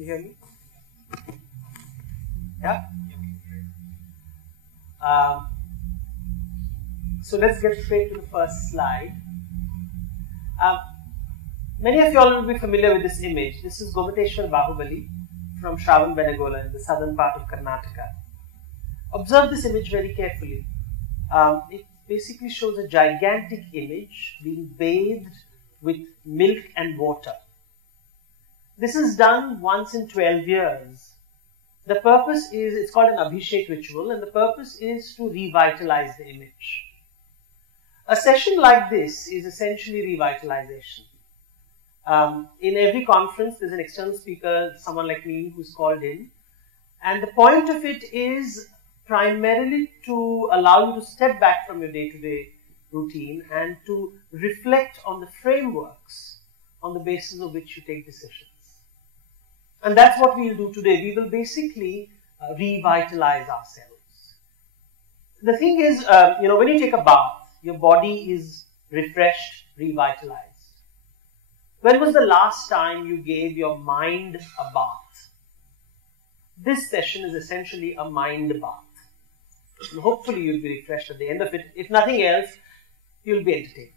you hear me? Yeah? So let's get straight to the first slide. Many of you all will be familiar with this image. This is Motivational Bahubali from Shravanbenegola in the southern part of Karnataka. Observe this image very carefully. It basically shows a gigantic image being bathed with milk and water. This is done once in 12 years. The purpose is, it's called an Abhishek ritual, and the purpose is to revitalize the image. A session like this is essentially revitalization. In every conference, there's an external speaker, someone like me, who's called in. And the point of it is primarily to allow you to step back from your day-to-day routine and to reflect on the frameworks on the basis of which you take decisions. And that's what we'll do today. We will basically revitalize ourselves. The thing is, when you take a bath, your body is refreshed, revitalized. When was the last time you gave your mind a bath? This session is essentially a mind bath. And hopefully you'll be refreshed at the end of it. If nothing else, you'll be entertained.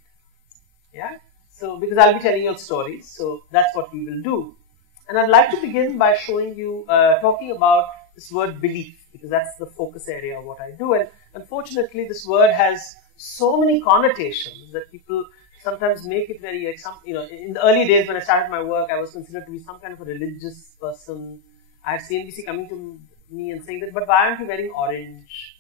Yeah? So, because I'll be telling you stories, so that's what we will do. And I'd like to begin by showing you, talking about this word belief, because that's the focus area of what I do. And unfortunately, this word has so many connotations that people sometimes make it very, in the early days when I started my work, I was considered to be some kind of a religious person. I had CNBC coming to me and saying that, but why aren't you wearing orange?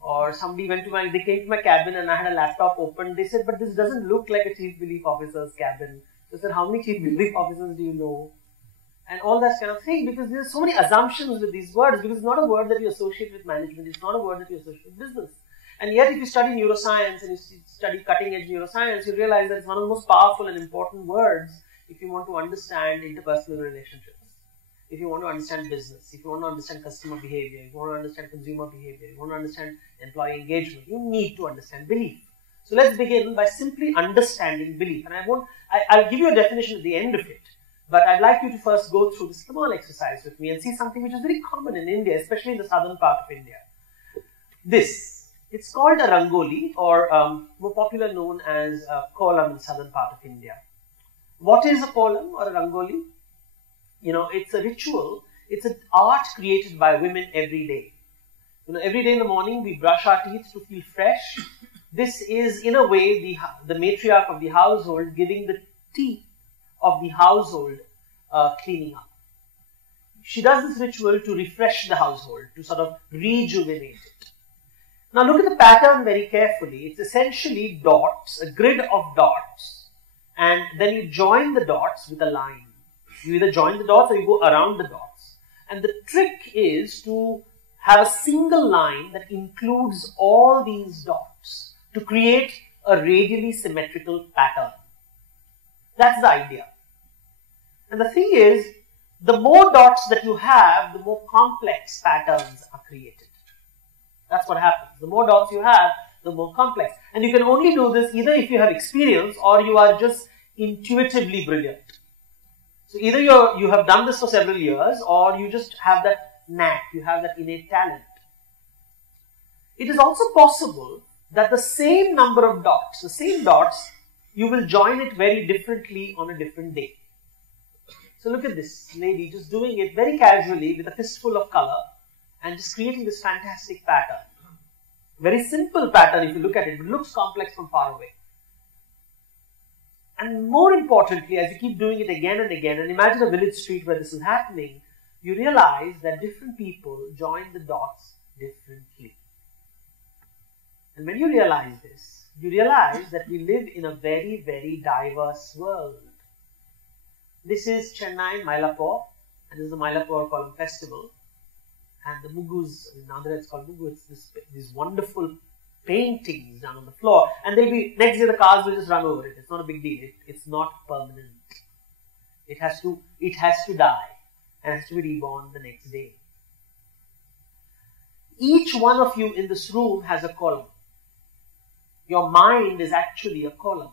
Or somebody they came to my cabin and I had a laptop open. They said, but this doesn't look like a chief belief officer's cabin. So I said, how many chief belief officers do you know? And all that kind of thing, because there's so many assumptions with these words, because it's not a word that you associate with management, it's not a word that you associate with business. And yet, if you study neuroscience and you study cutting-edge neuroscience, you realize that it's one of the most powerful and important words if you want to understand interpersonal relationships, if you want to understand business, if you want to understand customer behavior, if you want to understand consumer behavior, if you want to understand employee engagement, you need to understand belief. So let's begin by simply understanding belief. And I'll give you a definition at the end of it. But I'd like you to first go through this small exercise with me and see something which is very common in India, especially in the southern part of India. It's called a rangoli, or more popular known as a kolam in the southern part of India. What is a kolam or a rangoli? It's a ritual. It's an art created by women every day. Every day in the morning we brush our teeth to feel fresh. This is, in a way, the matriarch of the household giving the tea of the household cleaning up. She does this ritual to refresh the household, to sort of rejuvenate it. Now look at the pattern very carefully. It's essentially dots, a grid of dots, and then you join the dots with a line. You either join the dots or you go around the dots. And the trick is to have a single line that includes all these dots to create a radially symmetrical pattern. That's the idea. And the thing is, the more dots that you have, the more complex patterns are created. That's what happens. The more dots you have, the more complex. And you can only do this either if you have experience or you are just intuitively brilliant. So either you have done this for several years or you just have that knack, you have that innate talent. It is also possible that the same number of dots, you will join it very differently on a different day. So look at this lady just doing it very casually with a fistful of color and just creating this fantastic pattern. Very simple pattern if you look at it, but looks complex from far away. And more importantly, as you keep doing it again and again, and imagine a village street where this is happening, you realize that different people join the dots differently. And when you realize this, you realize that we live in a very, very diverse world. This is Chennai, Mylapore, and this is the Mylapore Kolam Festival. And the Mugus, in Andhra it's called Mugu, it's these wonderful paintings done on the floor. And they'll be, next day the cars will just run over it. It's not a big deal. It's not permanent. It has to die and has to be reborn the next day. Each one of you in this room has a column. Your mind is actually a column.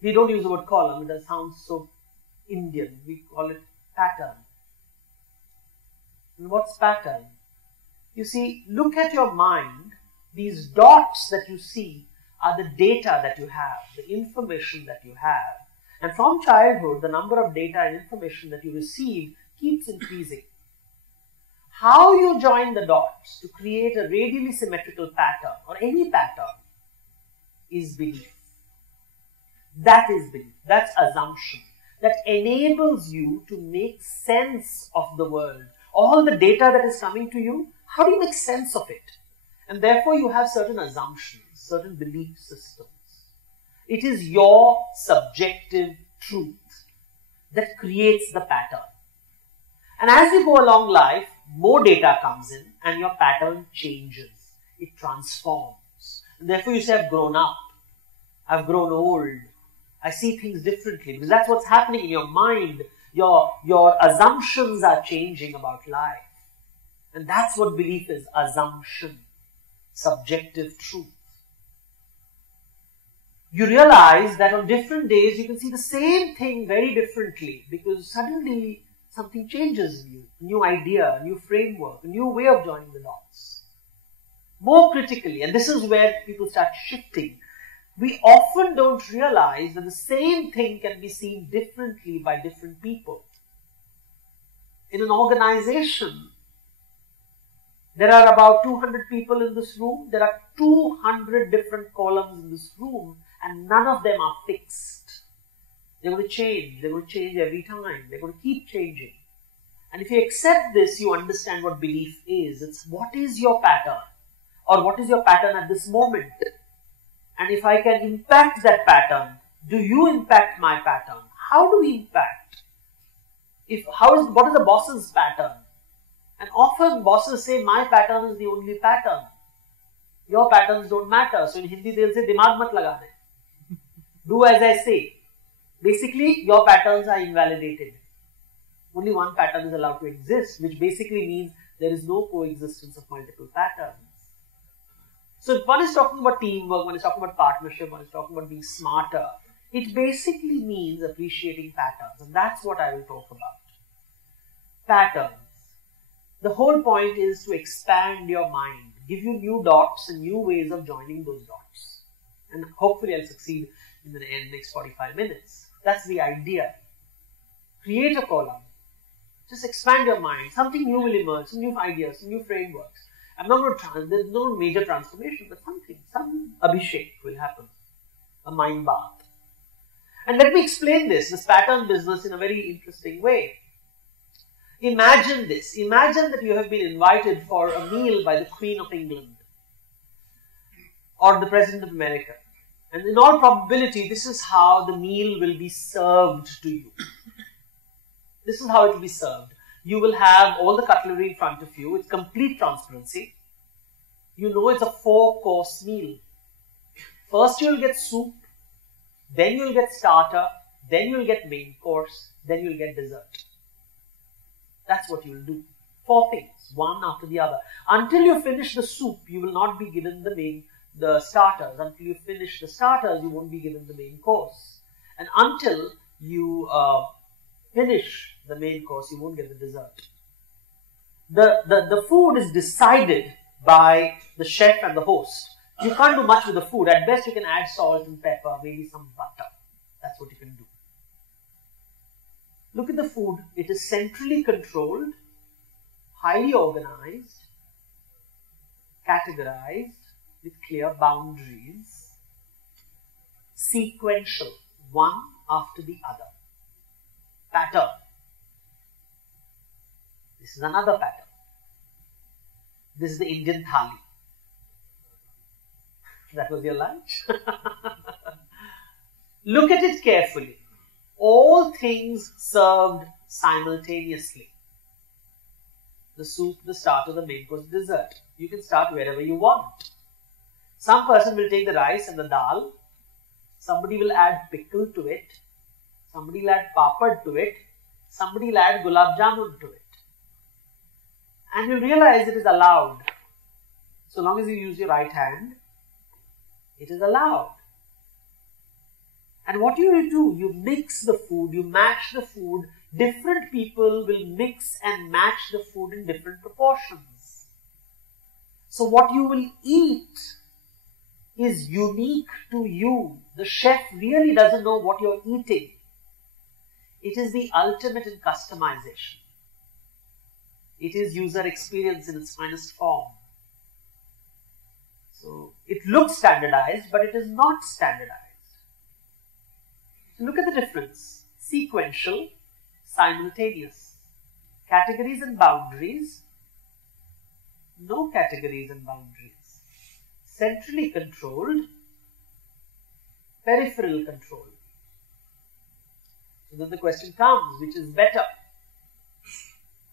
We don't use the word column, it sounds so Indian. We call it pattern. And what's pattern? You see, look at your mind. These dots that you see are the data that you have, the information that you have. And from childhood, the number of data and information that you receive keeps increasing. How you join the dots to create a radially symmetrical pattern or any pattern is belief. That is belief. That's assumption. That enables you to make sense of the world. All the data that is coming to you, how do you make sense of it? And therefore you have certain assumptions, certain belief systems. It is your subjective truth that creates the pattern. And as you go along life, more data comes in and your pattern changes. It transforms. And therefore you say, I've grown up. I've grown old. I see things differently. Because that's what's happening in your mind. Your assumptions are changing about life. And that's what belief is. Assumption. Subjective truth. You realize that on different days you can see the same thing very differently because suddenly something changes in you. A new idea, a new framework, a new way of joining the dots. More critically, and this is where people start shifting, we often don't realize that the same thing can be seen differently by different people. In an organization, there are about 200 people in this room. There are 200 different columns in this room and none of them are fixed. They're going to change. They're going to change every time. They're going to keep changing. And if you accept this, you understand what belief is. It's what is your pattern or what is your pattern at this moment. And if I can impact that pattern, do you impact my pattern? How do we impact? What is the boss's pattern? And often bosses say, my pattern is the only pattern. Your patterns don't matter. So in Hindi they'll say, dimag mat lagane. Do as I say. Basically, your patterns are invalidated. Only one pattern is allowed to exist, which basically means there is no coexistence of multiple patterns. So if one is talking about teamwork, one is talking about partnership, one is talking about being smarter, it basically means appreciating patterns. And that's what I will talk about. Patterns. The whole point is to expand your mind, give you new dots and new ways of joining those dots. And hopefully I'll succeed in the next 45 minutes. That's the idea. Create a column. Just expand your mind. Something new will emerge, some new ideas, some new frameworks. I'm not going to, there's no major transformation, but some abhishek will happen. A mind bath. And let me explain this pattern business in a very interesting way. Imagine this. Imagine that you have been invited for a meal by the Queen of England or the President of America. And in all probability, this is how the meal will be served to you. This is how it will be served. You will have all the cutlery in front of you with complete transparency. You know it's a 4-course meal. First you will get soup, then you will get starter, then you will get main course, then you will get dessert. That's what you will do. 4 things, one after the other. Until you finish the soup, you will not be given the starters. Until you finish the starters, you won't be given the main course. And until you finish the main course, you won't get the dessert. The food is decided by the chef and the host. You can't do much with the food. At best, you can add salt and pepper, maybe some butter. That's what you can do. Look at the food. It is centrally controlled, highly organized, categorized with clear boundaries, sequential, one after the other. Pattern. This is another pattern. This is the Indian thali. That was your lunch. Look at it carefully. All things served simultaneously. The soup, the starter, the main course, the dessert. You can start wherever you want. Some person will take the rice and the dal. Somebody will add pickle to it. Somebody will add papad to it. Somebody will add gulab jamun to it. And you'll realize it is allowed. So long as you use your right hand, it is allowed. And what you will do, you mix the food, you mash the food, different people will mix and match the food in different proportions. So what you will eat is unique to you. The chef really doesn't know what you're eating. It is the ultimate in customization. It is user experience in its finest form. So it looks standardized, but it is not standardized. So look at the difference. Sequential, simultaneous. Categories and boundaries. No categories and boundaries. Centrally controlled, peripheral control. So then the question comes, which is better?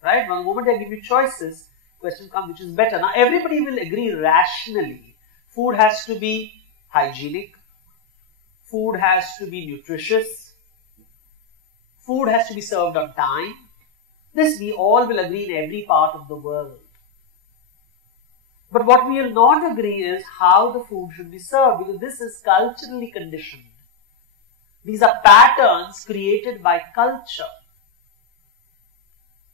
Right? From the moment I give you choices, question comes, which is better? Now everybody will agree rationally. Food has to be hygienic. Food has to be nutritious. Food has to be served on time. This we all will agree in every part of the world. But what we will not agree is how the food should be served, because this is culturally conditioned. These are patterns created by culture.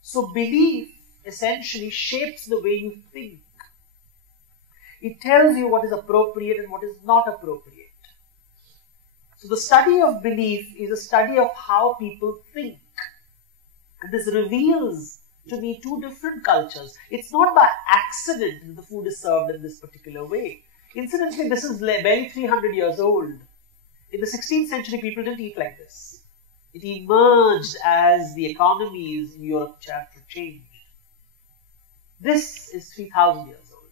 So belief essentially shapes the way you think. It tells you what is appropriate and what is not appropriate. So the study of belief is a study of how people think. And this reveals to me two different cultures. It's not by accident that the food is served in this particular way. Incidentally, this is barely 300 years old. In the 16th century, people didn't eat like this. It emerged as the economies in Europe changed. This is 3,000 years old.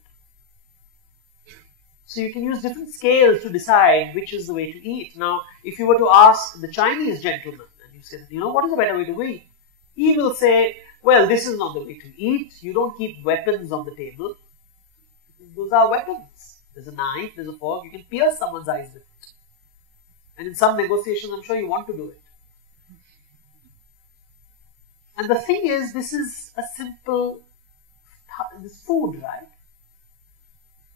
So you can use different scales to decide which is the way to eat. Now, if you were to ask the Chinese gentleman, and you said, what is a better way to eat? He will say, well, this is not the way to eat. You don't keep weapons on the table. Those are weapons. There's a knife, there's a fork. You can pierce someone's eyes with it. And in some negotiations, I'm sure you want to do it. And the thing is, this is a simple food, right?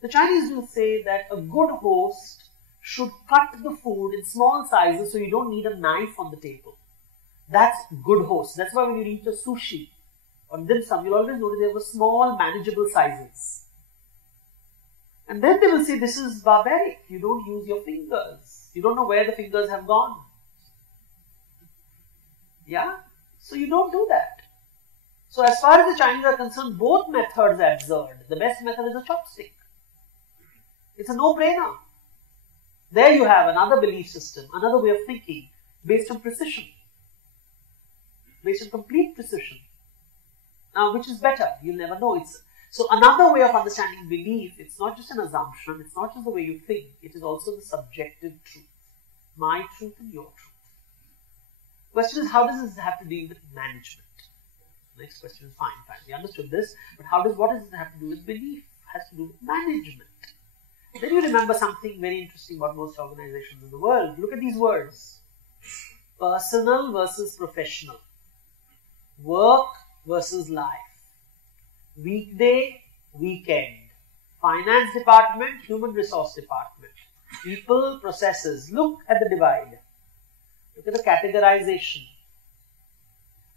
The Chinese will say that a good host should cut the food in small sizes so you don't need a knife on the table. That's good host. That's why when you eat a sushi or dim sum, you'll always notice they have small, manageable sizes. And then they will say, this is barbaric. You don't use your fingers. You don't know where the fingers have gone. Yeah? So you don't do that. So as far as the Chinese are concerned, both methods are absurd. The best method is a chopstick. It's a no-brainer. There you have another belief system, another way of thinking, based on precision. Based on complete precision. Now, which is better? You'll never know. So another way of understanding belief, it's not just an assumption, it's not just the way you think, it is also the subjective truth. My truth and your truth. Question is, how does this have to do with management? Next question is, fine, we understood this, but what does it have to do with belief? It has to do with management. Then you remember something very interesting about most organizations in the world. Look at these words. Personal versus professional. Work versus life. Weekday, weekend. Finance department, human resource department. People, processes. Look at the divide. Look at the categorization.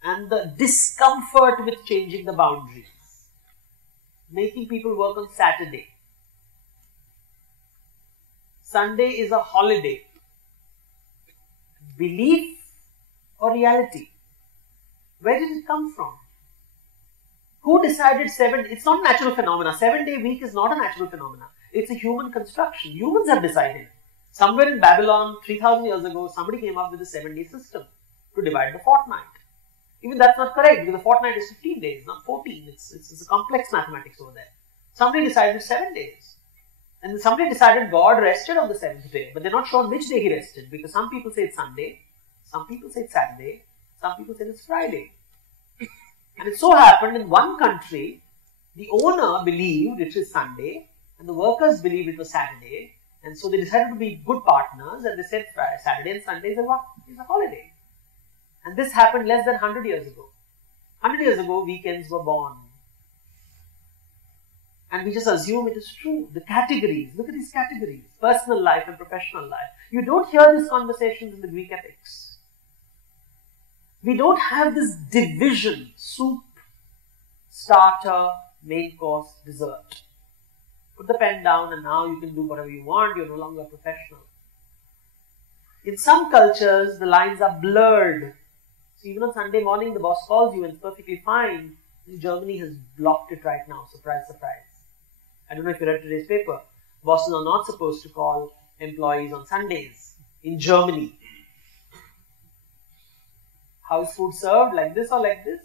And the discomfort with changing the boundaries. Making people work on Saturday. Sunday is a holiday. Belief or reality? Where did it come from? Who decided it's not a natural phenomena. 7-day week is not a natural phenomena. It's a human construction. Humans have decided. Somewhere in Babylon, 3,000 years ago, somebody came up with a 7-day system to divide the fortnight. Even that's not correct, because the fortnight is 15 days, not 14. It's a complex mathematics over there. Somebody decided 7 days. And somebody decided God rested on the 7th day. But they're not sure which day he rested, because some people say it's Sunday, some people say it's Saturday, some people say it's Friday. And it so happened in one country, the owner believed it was Sunday, and the workers believed it was Saturday. And so they decided to be good partners, and they said Saturday and Sunday is a holiday. And this happened less than 100 years ago. 100 years ago, weekends were born. And we just assume it is true. The categories, look at these categories. Personal life and professional life. You don't hear these conversations in the Greek epics. We don't have this division: soup, starter, main course, dessert. Put the pen down and now you can do whatever you want. You're no longer professional. In some cultures, the lines are blurred. So even on Sunday morning, the boss calls you and it's perfectly fine. Germany has blocked it right now. Surprise, surprise. I don't know if you read today's paper. Bosses are not supposed to call employees on Sundays in Germany. How is food served? Like this or like this?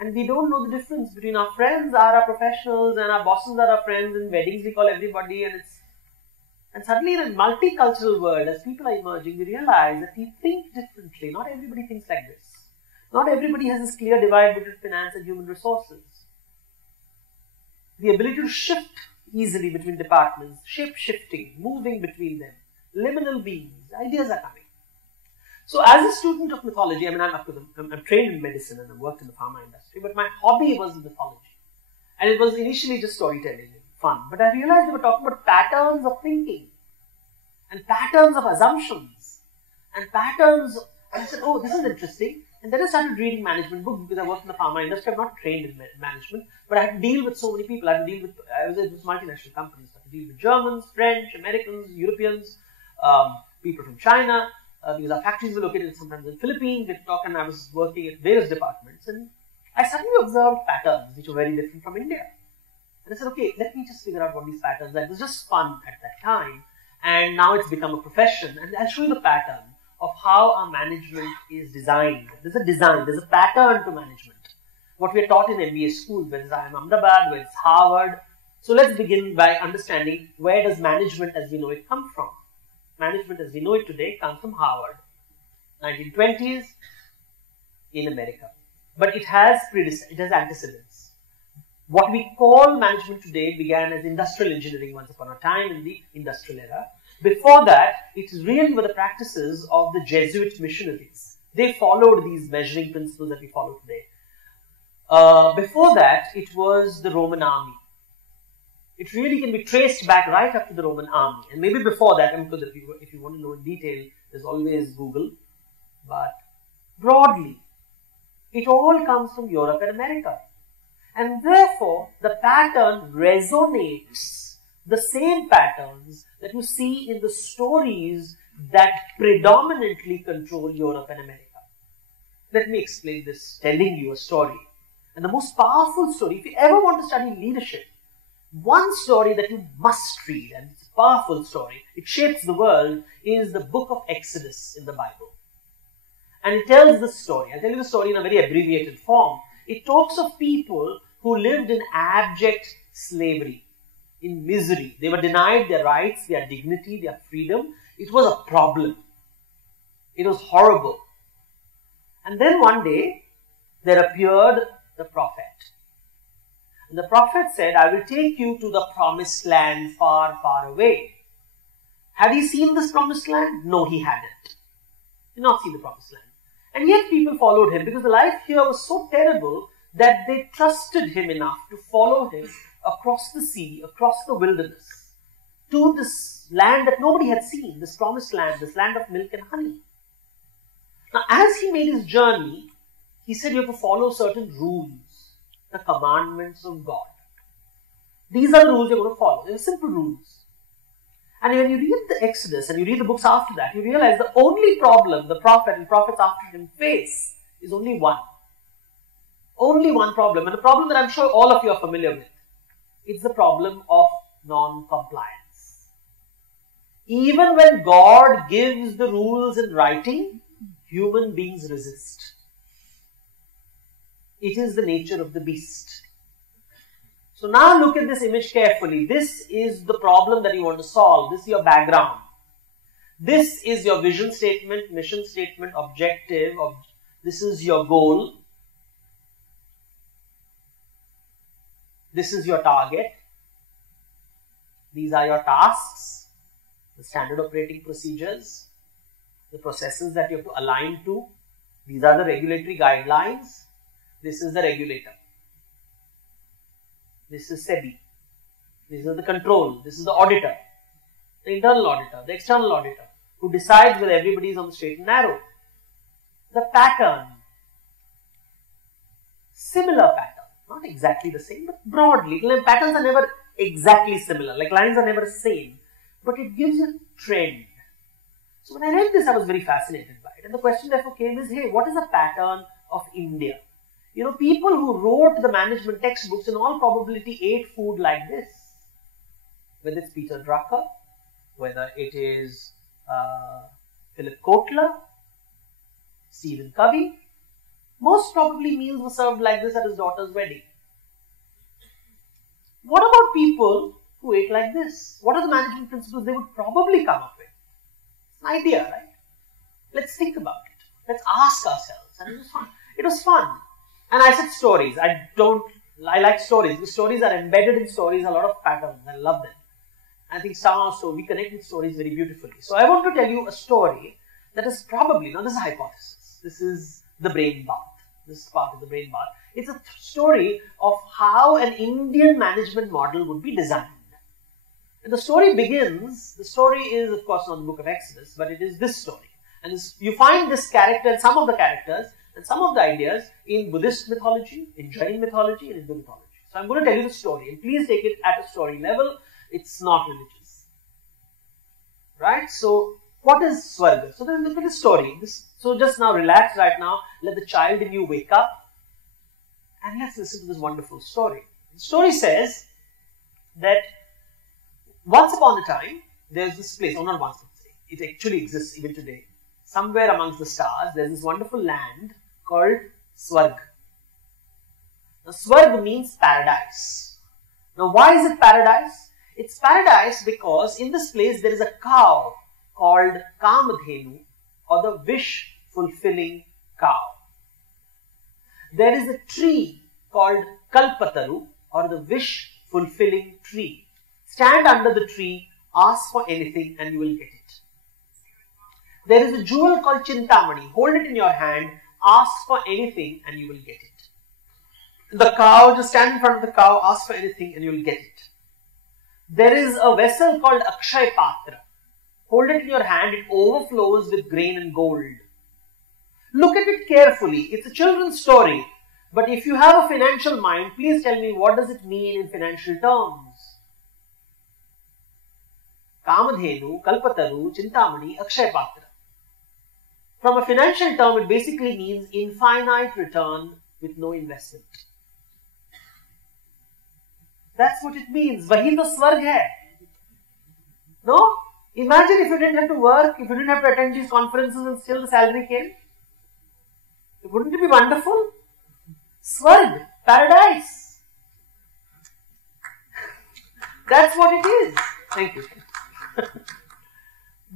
And we don't know the difference between our friends are our professionals and our bosses are our friends. In weddings we call everybody, and suddenly in a multicultural world, as people are emerging, we realize that we think differently. Not everybody thinks like this. Not everybody has this clear divide between finance and human resources. The ability to shift easily between departments, shape-shifting, moving between them, liminal beings, ideas are coming. So as a student of mythology, I'm trained in medicine and I've worked in the pharma industry, but my hobby was mythology. And it was initially just storytelling, fun. But I realized we were talking about patterns of thinking and patterns of assumptions and patterns. And I said, oh, this is interesting. And then I started reading management books because I worked in the pharma industry. I'm not trained in management, but I had to deal with so many people. I was at multinational companies. I had to deal with Germans, French, Americans, Europeans, people from China. Because our factories were located sometimes in the Philippines, and I was working at various departments, and I suddenly observed patterns which were very different from India. And I said, okay, let me just figure out what these patterns are. It was just fun at that time, and now it's become a profession, and I'll show you the pattern of how our management is designed. There's a design, there's a pattern to management. What we are taught in MBA schools, whether it's IIM Ahmedabad, whether it's Harvard. So let's begin by understanding, where does management as we know it come from? Management as we know it today comes from Harvard, 1920s in America. But it has antecedents. What we call management today began as industrial engineering once upon a time in the industrial era. Before that, it really were the practices of the Jesuit missionaries. They followed these measuring principles that we follow today. Before that, it was the Roman army. It really can be traced back right up to the Roman army. And maybe before that, if you want to know in detail, there's always Google. But broadly, it all comes from Europe and America. And therefore, the pattern resonates. The same patterns that you see in the stories that predominantly control Europe and America. Let me explain this, telling you a story. And the most powerful story, if you ever want to study leadership, one story that you must read, and it's a powerful story, it shapes the world, is the book of Exodus in the Bible. And it tells the story. I'll tell you the story in a very abbreviated form. It talks of people who lived in abject slavery, in misery. They were denied their rights, their dignity, their freedom. It was a problem. It was horrible. And then one day, there appeared the prophet. And the prophet said, I will take you to the promised land far, far away. Had he seen this promised land? No, he hadn't. He did not see the promised land. And yet people followed him because the life here was so terrible that they trusted him enough to follow him across the sea, across the wilderness, to this land that nobody had seen, this promised land, this land of milk and honey. Now, as he made his journey, he said you have to follow certain rules. The commandments of God. These are the rules you're going to follow. They're simple rules. And when you read the Exodus and you read the books after that, you realize the only problem the prophet and prophets after him face is only one. Only one problem. And the problem that I'm sure all of you are familiar with. It's the problem of non-compliance. Even when God gives the rules in writing, human beings resist. It is the nature of the beast. So now look at this image carefully. This is the problem that you want to solve. This is your background. This is your vision statement, mission statement, objective. This is your goal. This is your target. These are your tasks, the standard operating procedures, the processes that you have to align to. These are the regulatory guidelines. This is the regulator. This is SEBI. This is the control. This is the auditor. The internal auditor, the external auditor, who decides whether everybody is on the straight and narrow. the pattern, similar pattern, not exactly the same, but broadly. Patterns are never exactly similar, like lines are never same, but it gives a trend. So when I read this, I was very fascinated by it. And the question therefore came is, hey, what is the pattern of India? You know, people who wrote the management textbooks in all probability ate food like this. Whether it's Peter Drucker, whether it is Philip Kotler, Stephen Covey, most probably meals were served like this at his daughter's wedding. What about people who ate like this? What are the management principles they would probably come up with? It's an idea, right? Let's think about it. Let's ask ourselves. And it was fun. It was fun. And I said stories. I like stories. Because stories are embedded in stories, a lot of patterns. I love them. I think somehow so we connect with stories very beautifully. So I want to tell you a story that is probably, now this is a hypothesis. This is the brain bath. This is part of the brain bath. It's a story of how an Indian management model would be designed. And the story begins, the story is of course not the book of Exodus, but it is this story. And this, you find this character and some of the characters and some of the ideas in Buddhist mythology, in Jain mythology and Hindu mythology. So I'm going to tell you the story and please take it at a story level. It's not religious. Right? So what is Swarga? So then look at the story. So just now relax right now. Let the child in you wake up. And let's listen to this wonderful story. The story says that once upon a time, there's this place, or not once upon a time, it actually exists even today. Somewhere amongst the stars, there's this wonderful land called Swarg. Now Swarg means paradise. Now why is it paradise? It's paradise because in this place there is a cow called Kamadhenu, or the wish-fulfilling cow. There is a tree called Kalpataru, or the wish-fulfilling tree. Stand under the tree, ask for anything and you will get it. There is a jewel called Chintamani. Hold it in your hand, ask for anything and you will get it. The cow, just stand in front of the cow, ask for anything and you will get it. There is a vessel called Akshay Patra. Hold it in your hand, it overflows with grain and gold. Look at it carefully. It's a children's story. But if you have a financial mind, please tell me what does it mean in financial terms? Kamadhenu, Kalpataru, Chintamani, Akshay Patra. From a financial term, it basically means infinite return with no investment. That's what it means. Wahi to Swarg hai. No? Imagine if you didn't have to work, if you didn't have to attend these conferences and still the salary came. Wouldn't it be wonderful? Swarg, paradise. That's what it is. Thank you.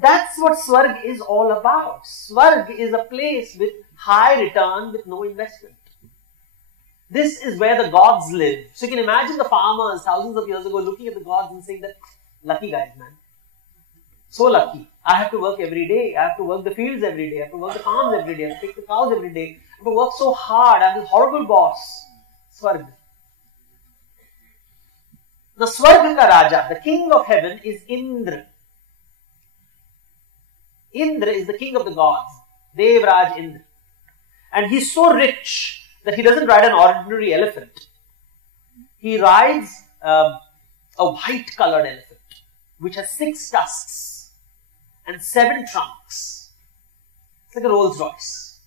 That's what Swarg is all about. Swarg is a place with high return with no investment. This is where the gods live. So you can imagine the farmers thousands of years ago looking at the gods and saying that, lucky guys, man. So lucky. I have to work every day. I have to work the fields every day. I have to work the farms every day. I have to take the cows every day. I have to work so hard. I have this horrible boss. Swarg. The Swarg ka Raja, the king of heaven, is Indra. Indra is the king of the gods. Devraj Indra. And he's so rich that he doesn't ride an ordinary elephant. He rides a white colored elephant, which has 6 tusks and 7 trunks. It's like a Rolls Royce.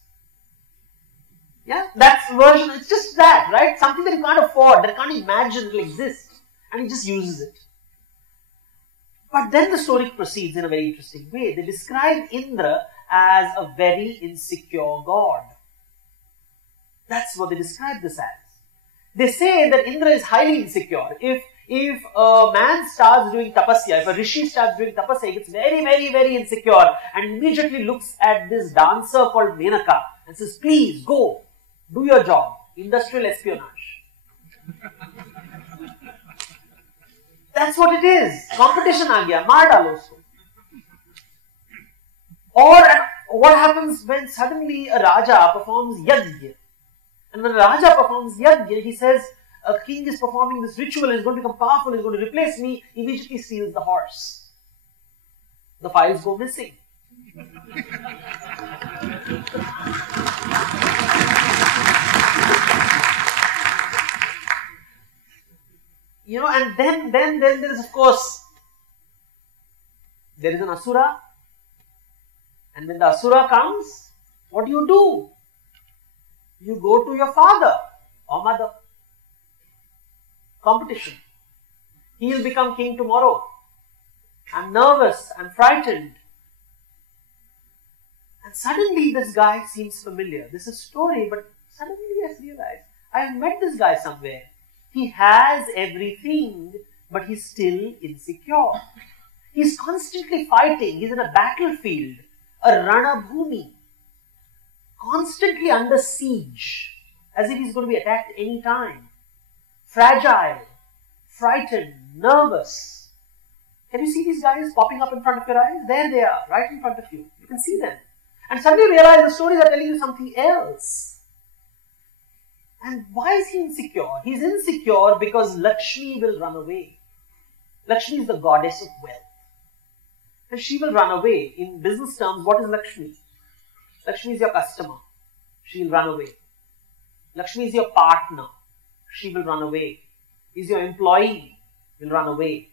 Yeah, that's version, it's just that, right? Something that you can't afford, that you can't imagine will exist. And he just uses it. But then the story proceeds in a very interesting way. They describe Indra as a very insecure god. That's what they describe this as. They say that Indra is highly insecure. If a man starts doing tapasya, if a rishi starts doing tapasya, he gets very, very, very insecure and immediately looks at this dancer called Menaka and says, please go, do your job. Industrial espionage. That's what it is. Competition aa gaya, maar dalo usko. Or what happens when suddenly a Raja performs yajna? And when a Raja performs yajna, he says, a king is performing this ritual, is going to become powerful, is going to replace me, immediately steals the horse. The files go missing. and then there is, of course, there is an Asura. And when the Asura comes, what do? You go to your father or mother. Competition. He will become king tomorrow. I'm nervous, I'm frightened. And suddenly this guy seems familiar. This is a story, but suddenly he has realized, I have met this guy somewhere. He has everything, but he's still insecure. He's constantly fighting. He's in a battlefield, a Ranabhumi, constantly under siege, as if he's going to be attacked any time. Fragile, frightened, nervous. Can you see these guys popping up in front of your eyes? There they are, right in front of you. You can see them. And suddenly you realize the stories are telling you something else. And why is he insecure? He's insecure because Lakshmi will run away. Lakshmi is the goddess of wealth. And she will run away. In business terms, what is Lakshmi? Lakshmi is your customer. She will run away. Lakshmi is your partner. She will run away. Is your employee, will run away.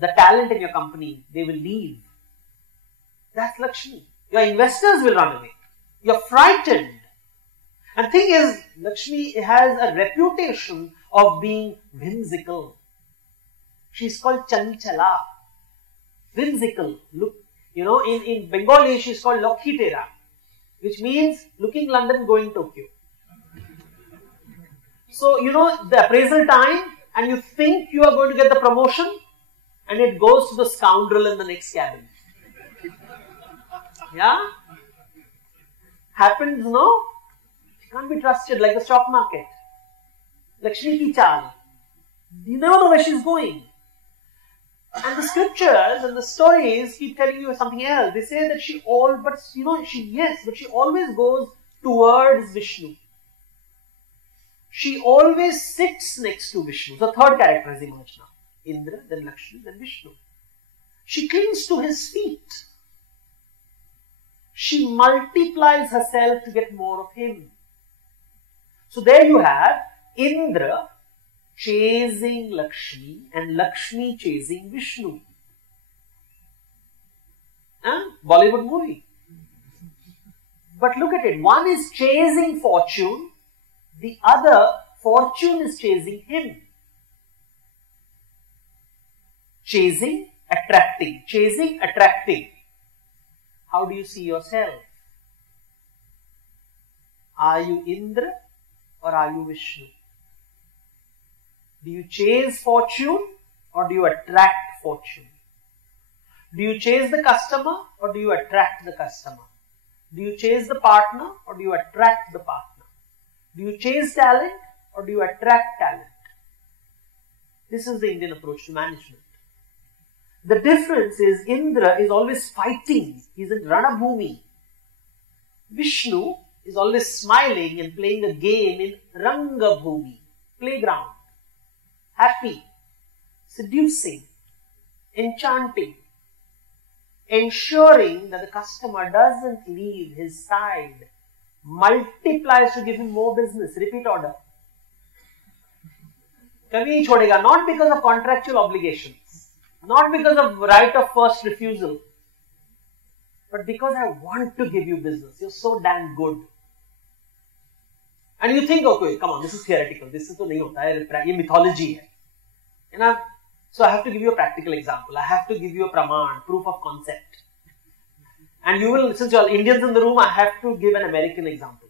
The talent in your company, they will leave. That's Lakshmi. Your investors will run away. You're frightened. And thing is, Lakshmi has a reputation of being whimsical. She's called Chanchala. Whimsical. Look, in Bengali she's called Lokhitera, which means looking London, going Tokyo. So, the appraisal time, and you think you are going to get the promotion, and it goes to the scoundrel in the next cabin. Yeah? Happens, no? Can't be trusted like the stock market. Lakshmi ki chal. You never know where she's going. And the scriptures and the stories keep telling you something else. They say that she always goes towards Vishnu. She always sits next to Vishnu. The third character has emerged now. Indra, then Lakshmi, then Vishnu. She clings to his feet. She multiplies herself to get more of him. So there you have Indra chasing Lakshmi and Lakshmi chasing Vishnu. Bollywood movie. But look at it. One is chasing fortune. The other, fortune is chasing him. Chasing, attracting. Chasing, attracting. How do you see yourself? Are you Indra or are you Vishnu? Do you chase fortune or do you attract fortune? Do you chase the customer or do you attract the customer? Do you chase the partner or do you attract the partner? Do you chase talent or do you attract talent? This is the Indian approach to management. The difference is Indra is always fighting. He's in Ranabhumi. Vishnu is always smiling and playing a game in Rangabhumi, playground. Happy, seducing, enchanting, ensuring that the customer doesn't leave his side, multiplies to give him more business, repeat order. Kabhi nahi chhodega, not because of contractual obligations, not because of right of first refusal, but because I want to give you business. You're so damn good. And you think, okay, come on, this is theoretical. This is to nahi hota hai, ye mythology hai. So I have to give you a practical example. I have to give you a praman, proof of concept. And you will, since you are Indians in the room, I have to give an American example.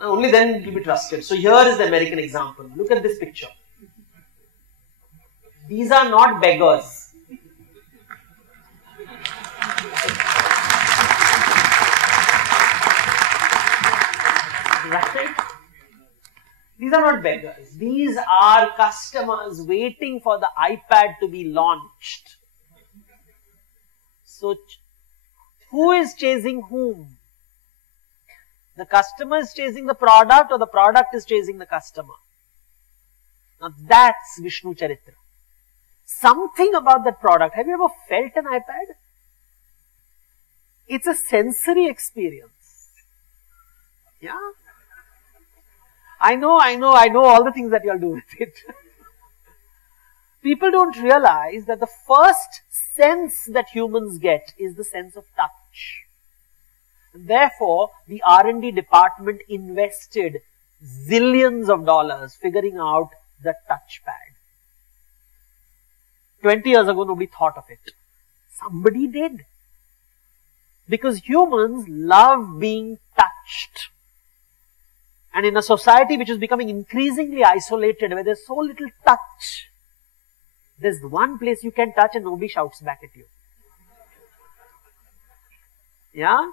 Only then you will be trusted. So here is the American example. Look at this picture. These are not beggars. Right? These are not beggars. These are customers waiting for the iPad to be launched. So, who is chasing whom? The customer is chasing the product or the product is chasing the customer? Now that's Vishnu Charitra. Something about that product. Have you ever felt an iPad? It's a sensory experience. Yeah? I know all the things that you all do with it. People don't realize that the first sense that humans get is the sense of touch. Therefore, the R&D department invested zillions of dollars figuring out the touchpad. 20 years ago, nobody thought of it. Somebody did. Because humans love being touched. And in a society which is becoming increasingly isolated, where there's so little touch, there's one place you can touch and nobody shouts back at you. Yeah?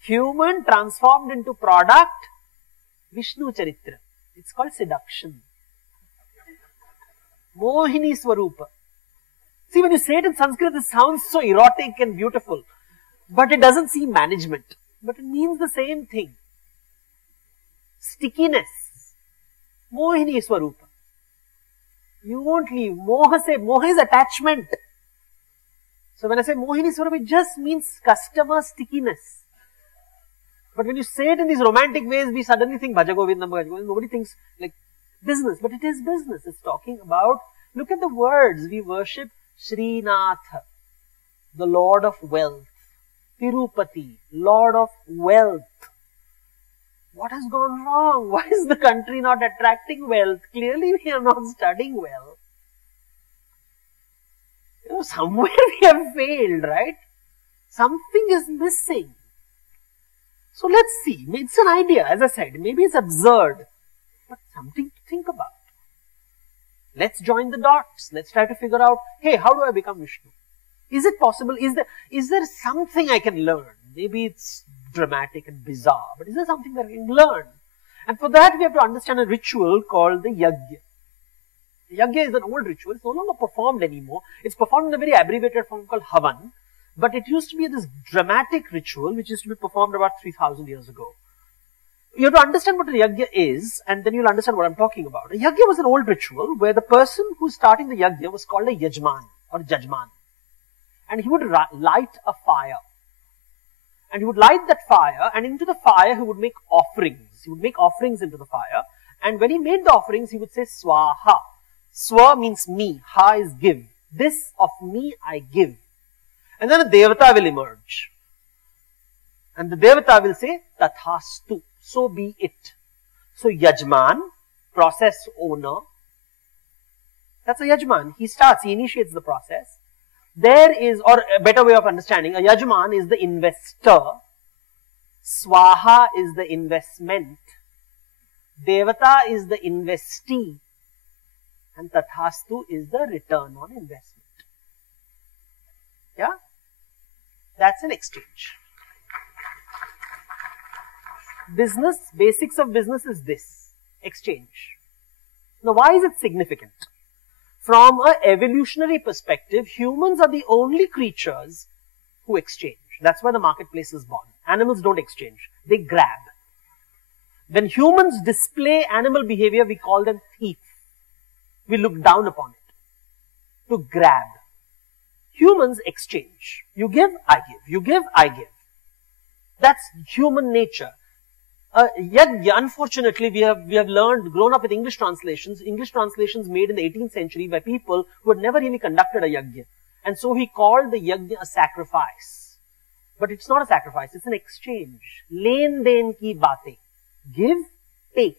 Human transformed into product, Vishnu Charitra. It's called seduction. Mohini Swarupa. See, when you say it in Sanskrit, it sounds so erotic and beautiful. But it doesn't seem management. But it means the same thing. Stickiness. Mohini Swarupa. You won't leave. Moha is attachment. So when I say Mohini Swarupa, it just means customer stickiness. But when you say it in these romantic ways, we suddenly think Bhajagovindam, Bhajagovindam. Nobody thinks like business. But it is business. It's talking about, look at the words. We worship Srinatha, the Lord of Wealth. Tirupati, Lord of Wealth. What has gone wrong? Why is the country not attracting wealth? Clearly we are not studying well. You know, somewhere we have failed, right? Something is missing. So let's see. It's an idea, as I said. Maybe it's absurd, but something to think about. Let's join the dots. Let's try to figure out, hey, how do I become Vishnu? Is it possible? Is there something I can learn? Maybe it's dramatic and bizarre, but is there something that I can learn? And for that, we have to understand a ritual called the yajna. The yajna is an old ritual. It's no longer performed anymore. It's performed in a very abbreviated form called havan. But it used to be this dramatic ritual which used to be performed about 3,000 years ago. You have to understand what a yajna is, and then you'll understand what I'm talking about. A yajna was an old ritual where the person who's starting the yajna was called a yajman or jajman. And he would light a fire. And he would light that fire, and into the fire he would make offerings. He would make offerings into the fire. And when he made the offerings, he would say swaha. Swa means me. Ha is give. This of me I give. And then a devata will emerge. And the devata will say tathastu. So be it. So yajman, process owner. That's a yajman. He initiates the process. There is, or a better way of understanding, a yajman is the investor, swaha is the investment, devata is the investee, and tathastu is the return on investment. Yeah? That's an exchange. Business, basics of business is this, exchange. Now why is it significant? From an evolutionary perspective, humans are the only creatures who exchange. That's why the marketplace is born. Animals don't exchange. They grab. When humans display animal behavior, we call them thief. We look down upon it. To grab. Humans exchange. You give, I give. You give, I give. That's human nature. Yet, unfortunately, we have grown up with English translations made in the 18th century by people who had never really conducted a yajna. And so he called the yajna a sacrifice. But it's not a sacrifice, it's an exchange. Len den ki baatein. Give, take.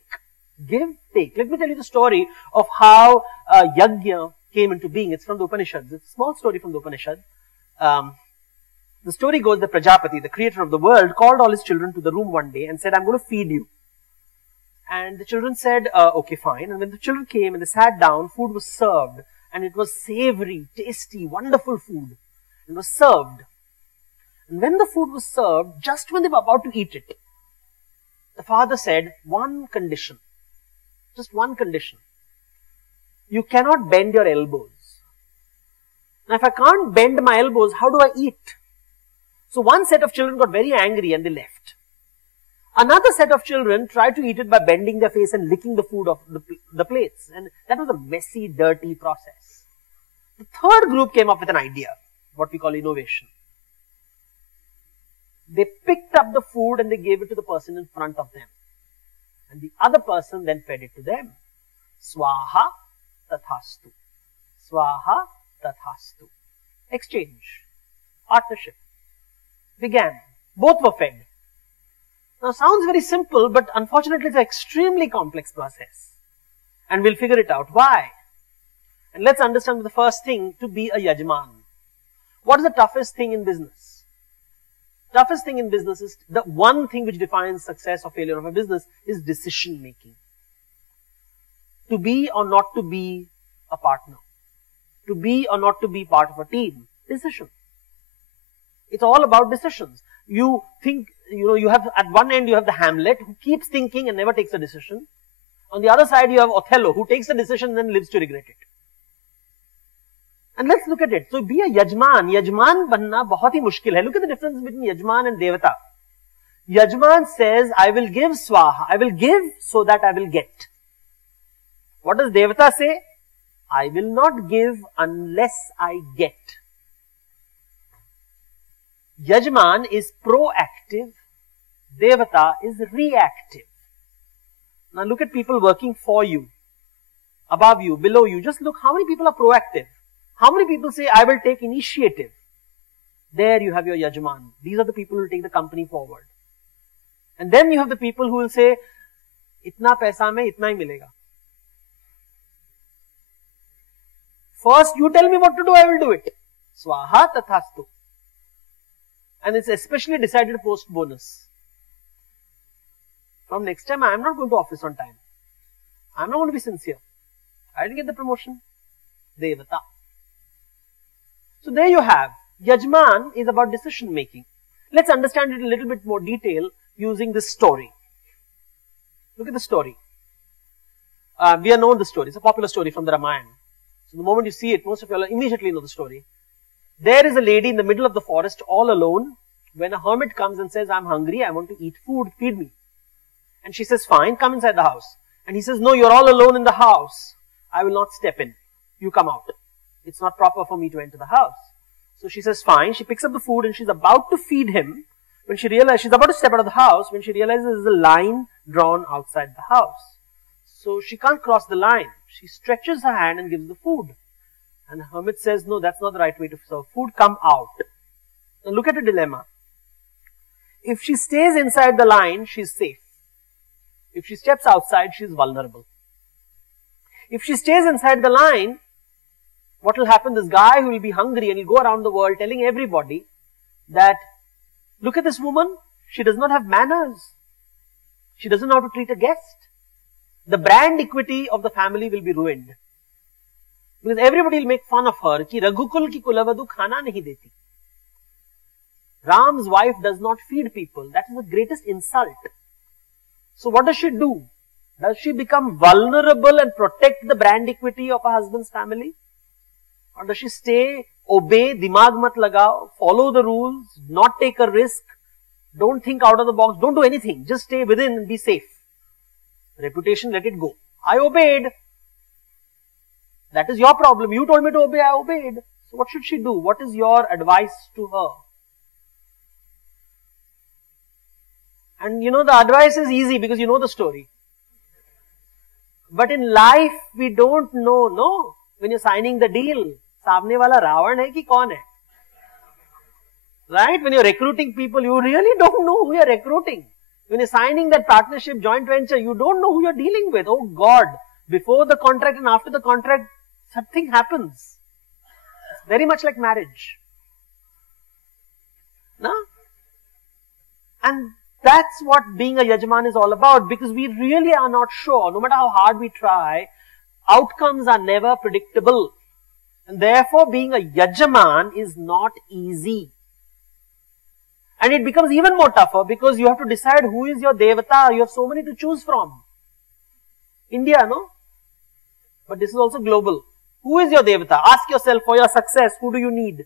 Give, take. Let me tell you the story of how yajna came into being. It's from the Upanishads. It's a small story from the Upanishad. The story goes that Prajapati, the creator of the world, called all his children to the room one day and said, I'm going to feed you. And the children said, okay, fine. And when the children came and they sat down, food was served. And it was savory, tasty, wonderful food. It was served. And when the food was served, just when they were about to eat it, the father said, one condition. Just one condition. You cannot bend your elbows. Now, if I can't bend my elbows, how do I eat? So one set of children got very angry and they left. Another set of children tried to eat it by bending their face and licking the food off the plates. And that was a messy, dirty process. The third group came up with an idea, what we call innovation. They picked up the food and they gave it to the person in front of them. And the other person then fed it to them. Swaha tathastu. Swaha tathastu. Exchange, partnership, began. Both were fed. Now sounds very simple, but unfortunately it's an extremely complex process. And we'll figure it out. Why? And let's understand the first thing, to be a yajman. What is the toughest thing in business? Toughest thing in business is, the one thing which defines success or failure of a business is decision making. To be or not to be a partner. To be or not to be part of a team. Decision. It's all about decisions. You think, you have, at one end you have the Hamlet who keeps thinking and never takes a decision. On the other side you have Othello who takes a decision and then lives to regret it. And let's look at it. So be a yajman. Yajman banna bahut hi mushkil hai. Look at the difference between yajman and devata. Yajman says, I will give swaha. I will give so that I will get. What does devata say? I will not give unless I get. Yajman is proactive. Devata is reactive. Now look at people working for you, above you, below you. Just look how many people are proactive. How many people say, I will take initiative? There you have your yajman. These are the people who will take the company forward. And then you have the people who will say, itna paisa mein itna hi milega. First you tell me what to do, I will do it. Swaha tathastu. And it's especially decided post bonus. From next time I am not going to office on time. I am not going to be sincere. I didn't get the promotion. Devata. So there you have. Yajman is about decision making. Let's understand it in a little bit more detail using this story. Look at the story. We have known the story. It's a popular story from the Ramayana. So the moment you see it, most of you will immediately know the story. There is a lady in the middle of the forest all alone. When a hermit comes and says, I'm hungry, I want to eat food, feed me. And she says, fine, come inside the house. And he says, no, you're all alone in the house. I will not step in. You come out. It's not proper for me to enter the house. So she says, fine. She picks up the food and she's about to feed him. When she realizes, she's about to step out of the house, when she realizes there's a line drawn outside the house. So she can't cross the line. She stretches her hand and gives the food. And the hermit says, no, that's not the right way to serve food. Come out. Now look at the dilemma. If she stays inside the line, she's safe. If she steps outside, she's vulnerable. If she stays inside the line, what will happen? This guy who will be hungry and he'll go around the world telling everybody that, look at this woman, she does not have manners. She doesn't know how to treat a guest. The brand equity of the family will be ruined. Because everybody will make fun of her. Ki Raghukul ki kulavadu khana nahi deti. Ram's wife does not feed people. That is the greatest insult. So what does she do? Does she become vulnerable and protect the brand equity of her husband's family? Or does she stay, obey, dimag mat lagao, follow the rules, not take a risk, don't think out of the box, don't do anything, just stay within and be safe. Reputation, let it go. I obeyed. That is your problem. You told me to obey, I obeyed. So what should she do? What is your advice to her? And the advice is easy because you know the story. But in life, we don't know, no? When you're signing the deal, सामने वाला रावण है कि कौन है? Right? When you're recruiting people, you really don't know who you're recruiting. When you're signing that partnership, joint venture, you don't know who you're dealing with. Oh God, before the contract and after the contract, something happens. It's very much like marriage. No? And that's what being a yajman is all about, because we really are not sure, no matter how hard we try, outcomes are never predictable. And therefore being a yajman is not easy. And it becomes even more tougher because you have to decide who is your devata. You have so many to choose from. India, no? But this is also global. Who is your devata? Ask yourself, for your success, who do you need?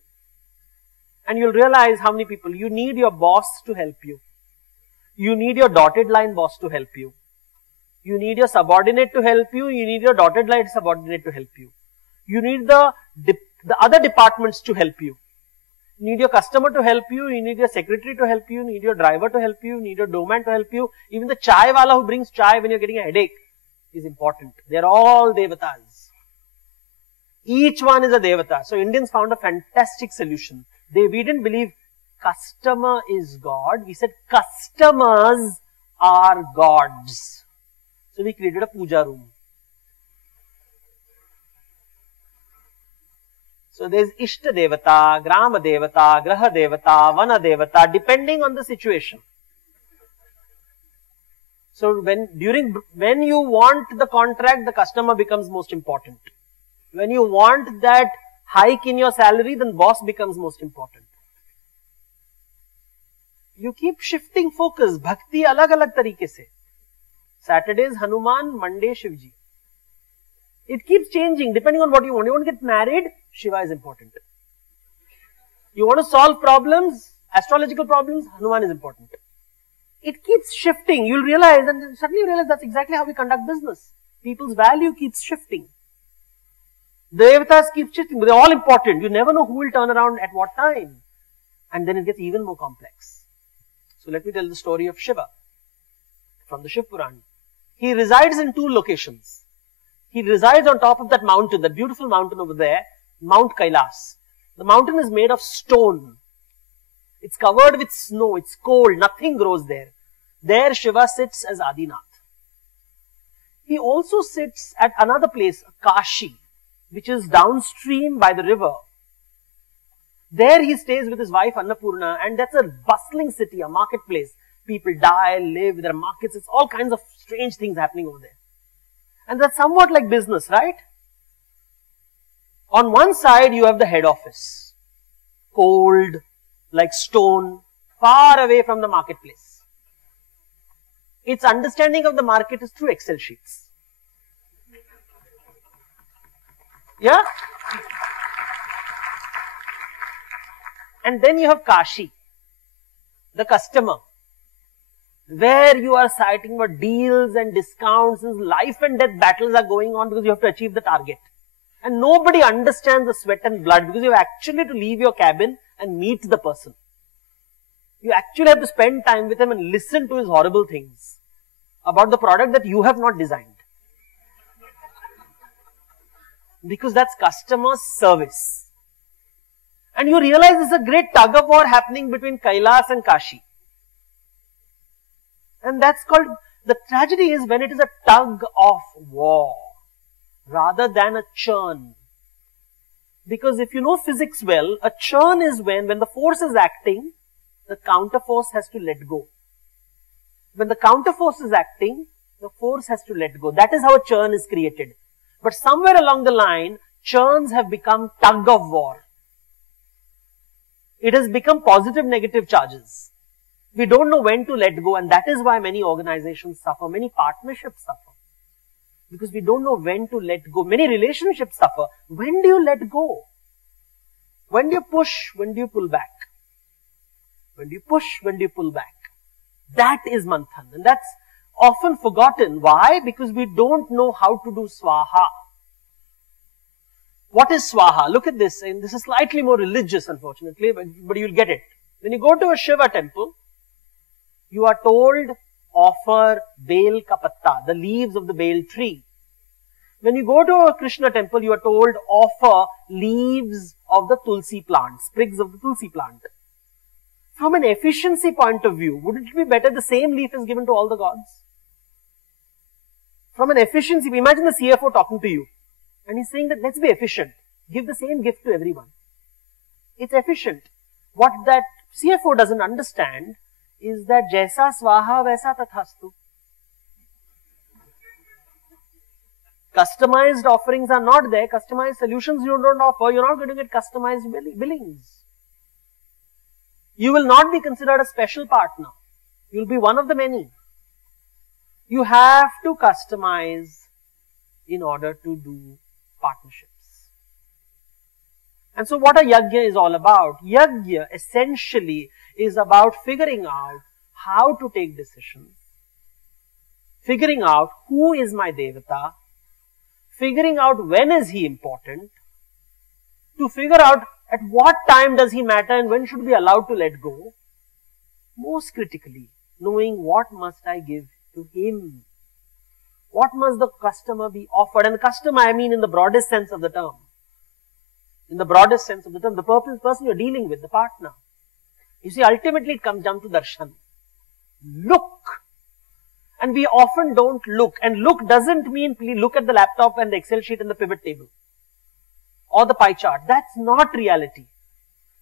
And you'll realize how many people. You need your boss to help you. You need your dotted line boss to help you. You need your subordinate to help you. You need your dotted line subordinate to help you. You need the other departments to help you. You need your customer to help you. You need your secretary to help you. You need your driver to help you. You need your doorman to help you. Even the chai wala who brings chai when you're getting a headache is important. They're all devatas. Each one is a Devata. So Indians found a fantastic solution. We didn't believe customer is God. We said customers are gods. So we created a puja room. So there's Ishta Devata, Grama Devata, Graha Devata, Vana Devata, depending on the situation. So when you want the contract, the customer becomes most important. When you want that hike in your salary, then boss becomes most important. You keep shifting focus. Bhakti alag-alag tarike se. Saturdays Hanuman, Monday Shivji. It keeps changing depending on what you want. You want to get married, Shiva is important. You want to solve problems, astrological problems, Hanuman is important. It keeps shifting. You'll realize, and suddenly you realize that's exactly how we conduct business. People's value keeps shifting. The Devatas keep shifting, but they're all important. You never know who will turn around at what time. And then it gets even more complex. So let me tell the story of Shiva from the Shiv Puran. He resides in two locations. He resides on top of that mountain, that beautiful mountain over there, Mount Kailas. The mountain is made of stone. It's covered with snow. It's cold. Nothing grows there. There Shiva sits as Adinath. He also sits at another place, Kashi, which is downstream by the river. There he stays with his wife Annapurna, and that's a bustling city, a marketplace. People die, live, there are markets, it's all kinds of strange things happening over there. And that's somewhat like business, right? On one side you have the head office, cold, like stone, far away from the marketplace. Its understanding of the market is through Excel sheets. Yeah? And then you have Kashi, the customer, where you are citing for deals and discounts, and life and death battles are going on because you have to achieve the target. And nobody understands the sweat and blood because you have actually to leave your cabin and meet the person. You actually have to spend time with him and listen to his horrible things about the product that you have not designed. Because that's customer service. And you realize there's a great tug of war happening between Kailas and Kashi. And that's called, the tragedy is when it is a tug of war rather than a churn. Because if you know physics well, a churn is when the force is acting, the counter force has to let go. When the counter force is acting, the force has to let go. That is how a churn is created. But somewhere along the line, churns have become tug of war. It has become positive negative charges. We don't know when to let go, and that is why many organizations suffer, many partnerships suffer. Because we don't know when to let go. Many relationships suffer. When do you let go? When do you push? When do you pull back? When do you push? When do you pull back? That is manthan, and that's often forgotten. Why? Because we don't know how to do swaha. What is swaha? Look at this, and this is slightly more religious, unfortunately, but you'll get it. When you go to a Shiva temple, you are told, offer bel ka patta, the leaves of the bel tree. When you go to a Krishna temple, you are told, offer leaves of the tulsi plant, sprigs of the tulsi plant. From an efficiency point of view, wouldn't it be better the same leaf is given to all the gods? From an efficiency, imagine the CFO talking to you, and he's saying that let's be efficient, give the same gift to everyone. It's efficient. What that CFO doesn't understand is that jaisa swaha vaisa tathastu. Customized offerings are not there, customized solutions you don't offer, you're not going to get customized billings. You will not be considered a special partner. You'll be one of the many. You have to customize in order to do partnerships. And so what a yajna is all about? Yajna essentially is about figuring out how to take decisions, figuring out who is my devata, figuring out when is he important, to figure out at what time does he matter and when should be allowed to let go. Most critically, knowing what must I give to him. What must the customer be offered? And the customer, I mean in the broadest sense of the term. In the broadest sense of the term, the person you're dealing with, the partner. You see, ultimately it comes down to darshan. Look. And we often don't look. And look doesn't mean please look at the laptop and the Excel sheet and the pivot table. Or the pie chart. That's not reality.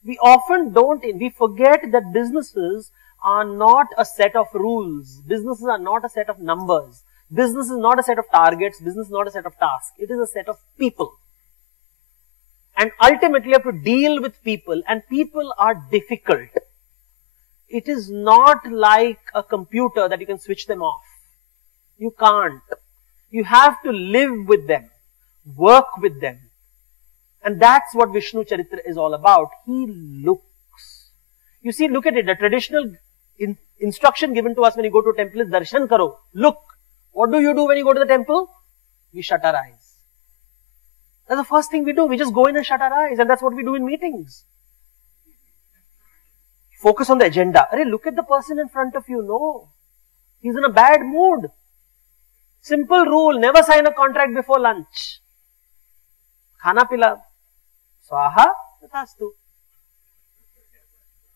We often we forget that businesses are not a set of rules. Businesses are not a set of numbers. Business is not a set of targets. Business is not a set of tasks. It is a set of people. And ultimately you have to deal with people, and people are difficult. It is not like a computer that you can switch them off. You can't. You have to live with them, work with them. And that's what Vishnu Charitra is all about. He looks. You see, look at it. The traditional instruction given to us when you go to a temple is darshan karo. Look. What do you do when you go to the temple? We shut our eyes. That's the first thing we do. We just go in and shut our eyes. And that's what we do in meetings. Focus on the agenda. Arey, look at the person in front of you. No. He's in a bad mood. Simple rule. Never sign a contract before lunch. Khana pila. Swaha. Tathastu.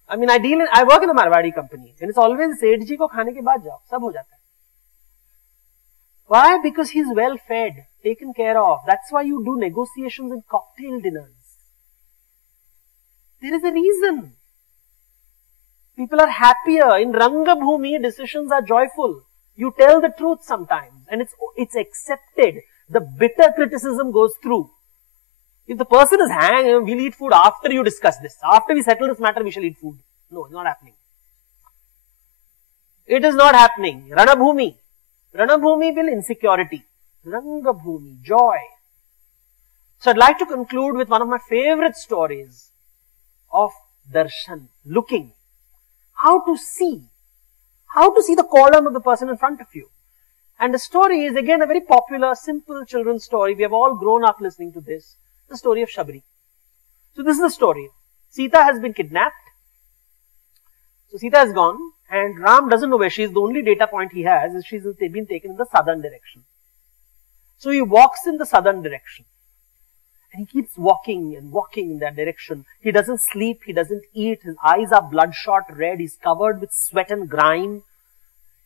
I mean, I work in a Marwadi company. And it's always Seth ji ko khane ke baad jao. Sab ho jata hai. Why? Because he's well fed, taken care of. That's why you do negotiations and cocktail dinners. There is a reason. People are happier. In Rangabhumi, decisions are joyful. You tell the truth sometimes, and it's accepted. The bitter criticism goes through. If the person is hanging, we'll eat food after you discuss this. After we settle this matter, we shall eat food. No, it's not happening. It is not happening. Ranabhumi. Ranabhumi will insecurity. Rangabhumi, joy. So I'd like to conclude with one of my favorite stories of darshan, looking. How to see the column of the person in front of you. And the story is again a very popular, simple children's story. We have all grown up listening to this. The story of Shabri. So this is the story. Sita has been kidnapped. So Sita has gone. And Ram doesn't know where she is. The only data point he has is she's been taken in the southern direction. So he walks in the southern direction. And he keeps walking and walking in that direction. He doesn't sleep. He doesn't eat. His eyes are bloodshot red. He's covered with sweat and grime.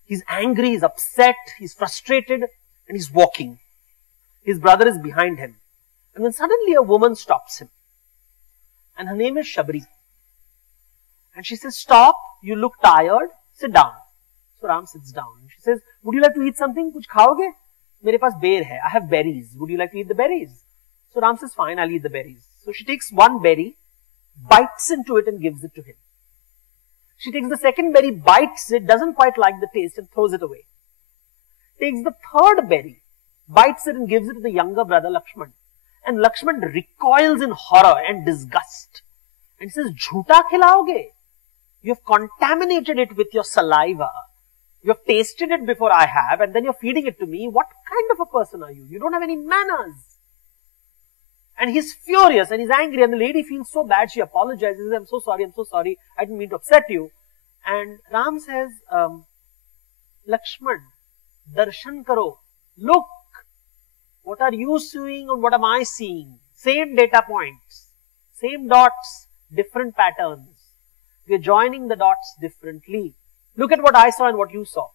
He's angry. He's upset. He's frustrated. And he's walking. His brother is behind him. And then suddenly a woman stops him. And her name is Shabri. And she says, stop. You look tired. Sit down. So Ram sits down. She says, would you like to eat something? Kuch khaoge? Mere paas ber hai. I have berries. Would you like to eat the berries? So Ram says, fine, I'll eat the berries. So she takes one berry, bites into it and gives it to him. She takes the second berry, bites it, doesn't quite like the taste and throws it away. Takes the third berry, bites it and gives it to the younger brother Lakshman. And Lakshman recoils in horror and disgust. And he says, jhoota khilaoge? You have contaminated it with your saliva. You have tasted it before I have, and then you're feeding it to me. What kind of a person are you? You don't have any manners. And he's furious and he's angry, and the lady feels so bad. She apologizes. I'm so sorry. I didn't mean to upset you. And Ram says, Lakshman, darshan karo. Look. What are you seeing and what am I seeing? Same data points. Same dots. Different patterns. We are joining the dots differently. Look at what I saw and what you saw.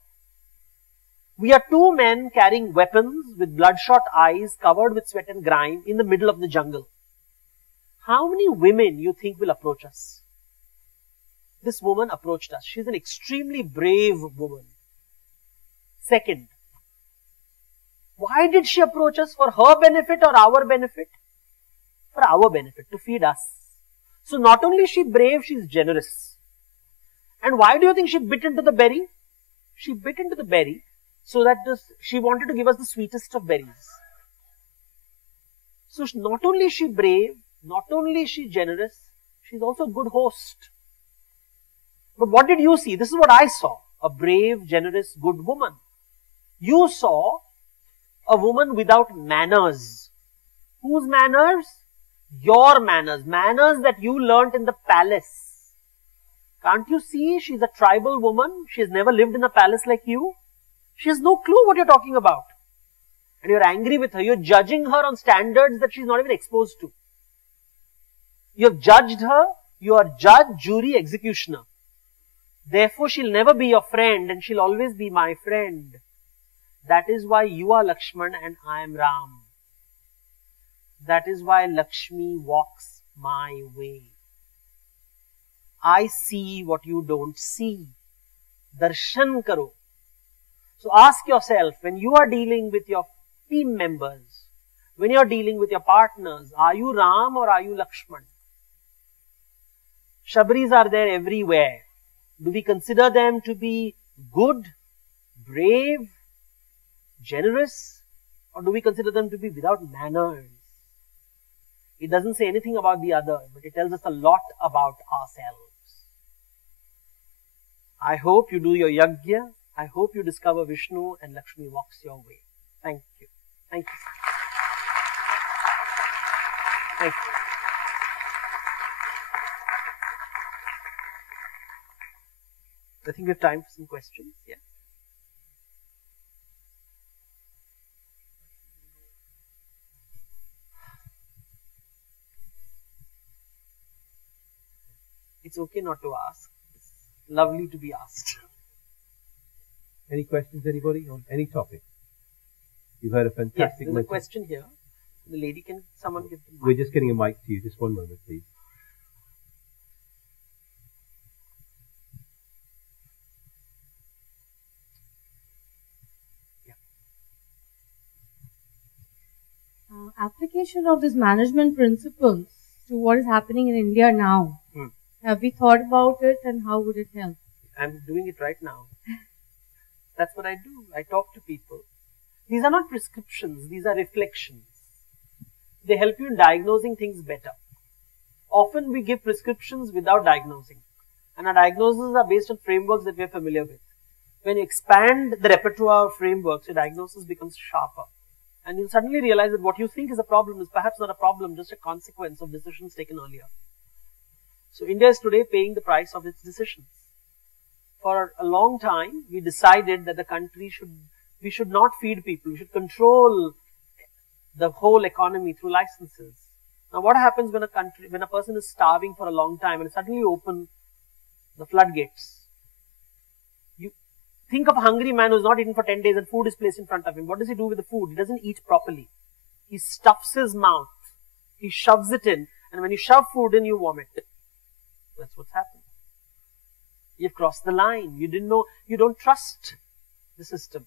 We are two men carrying weapons with bloodshot eyes covered with sweat and grime in the middle of the jungle. How many women you think will approach us? This woman approached us. She's an extremely brave woman. Second, why did she approach us? For her benefit or our benefit? For our benefit, to feed us. So not only is she brave, she's generous. And why do you think she bit into the berry? She bit into the berry so that she wanted to give us the sweetest of berries. So not only is she brave, not only is she generous, she's also a good host. But what did you see? This is what I saw. A brave, generous, good woman. You saw a woman without manners. Whose manners? Your manners. Manners that you learnt in the palace. Can't you see? She's a tribal woman. She's never lived in a palace like you. She has no clue what you're talking about. And you're angry with her. You're judging her on standards that she's not even exposed to. You have judged her. You are judge, jury, executioner. Therefore, she'll never be your friend and she'll always be my friend. That is why you are Lakshman and I am Ram. That is why Lakshmi walks my way. I see what you don't see. Darshan karo. So ask yourself, when you are dealing with your team members, when you are dealing with your partners, are you Ram or are you Lakshman? Shabris are there everywhere. Do we consider them to be good, brave, generous, or do we consider them to be without manners? It doesn't say anything about the other, but it tells us a lot about ourselves. I hope you do your yajna. I hope you discover Vishnu and Lakshmi walks your way. Thank you. Thank you. Thank you. I think we have time for some questions. Yeah. It's okay not to ask. It's lovely to be asked. Any questions, anybody, on any topic? You've heard a fantastic Yes, there's a question here. The lady, can someone give the mic? We're just getting a mic to you. Just one moment, please. Application of these management principles to what is happening in India now. Have we thought about it and how would it help? I'm doing it right now. That's what I do. I talk to people. These are not prescriptions. These are reflections. They help you in diagnosing things better. Often we give prescriptions without diagnosing. And our diagnoses are based on frameworks that we are familiar with. When you expand the repertoire of frameworks, your diagnosis becomes sharper. And you'll suddenly realize that what you think is a problem is perhaps not a problem, just a consequence of decisions taken earlier. So India is today paying the price of its decisions. For a long time, we decided that the country we should not feed people. We should control the whole economy through licenses. Now, what happens when a person is starving for a long time and suddenly open the floodgates? You think of a hungry man who's not eaten for 10 days and food is placed in front of him. What does he do with the food? He doesn't eat properly. He stuffs his mouth. He shoves it in. And when you shove food in, you vomit. That's what's happened. You've crossed the line. You didn't know, you don't trust the system.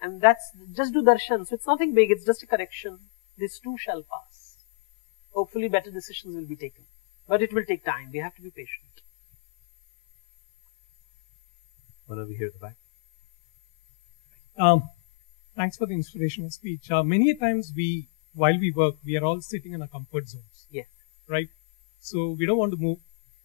And that's, just do darshan. So it's nothing big, it's just a correction. This too shall pass. Hopefully better decisions will be taken. But it will take time. We have to be patient. One over here at the back. Thanks for the inspirational speech. Many times while we work, we are all sitting in our comfort zones. Yes. Right? So we don't want to move.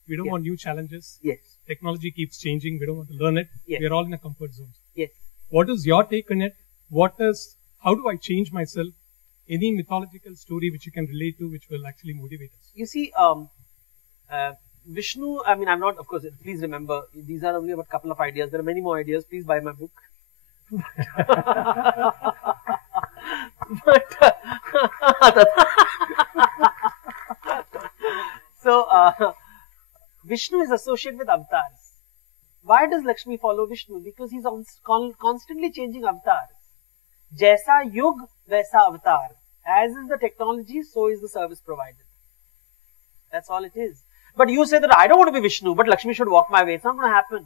We don't want new challenges. Yes. Technology keeps changing. We don't want to learn it. Yes. We are all in a comfort zone. Yes. What is your take on it? How do I change myself? Any mythological story which you can relate to which will actually motivate us? You see, Vishnu, I'm not, of course, please remember, these are only about a couple of ideas. There are many more ideas. Please buy my book. Vishnu is associated with avatars. Why does Lakshmi follow Vishnu? Because he's constantly changing avatars. Jaisa yug, vaisa avatar. As is the technology, so is the service provided. That's all it is. But you say that I don't want to be Vishnu, but Lakshmi should walk my way. It's not going to happen.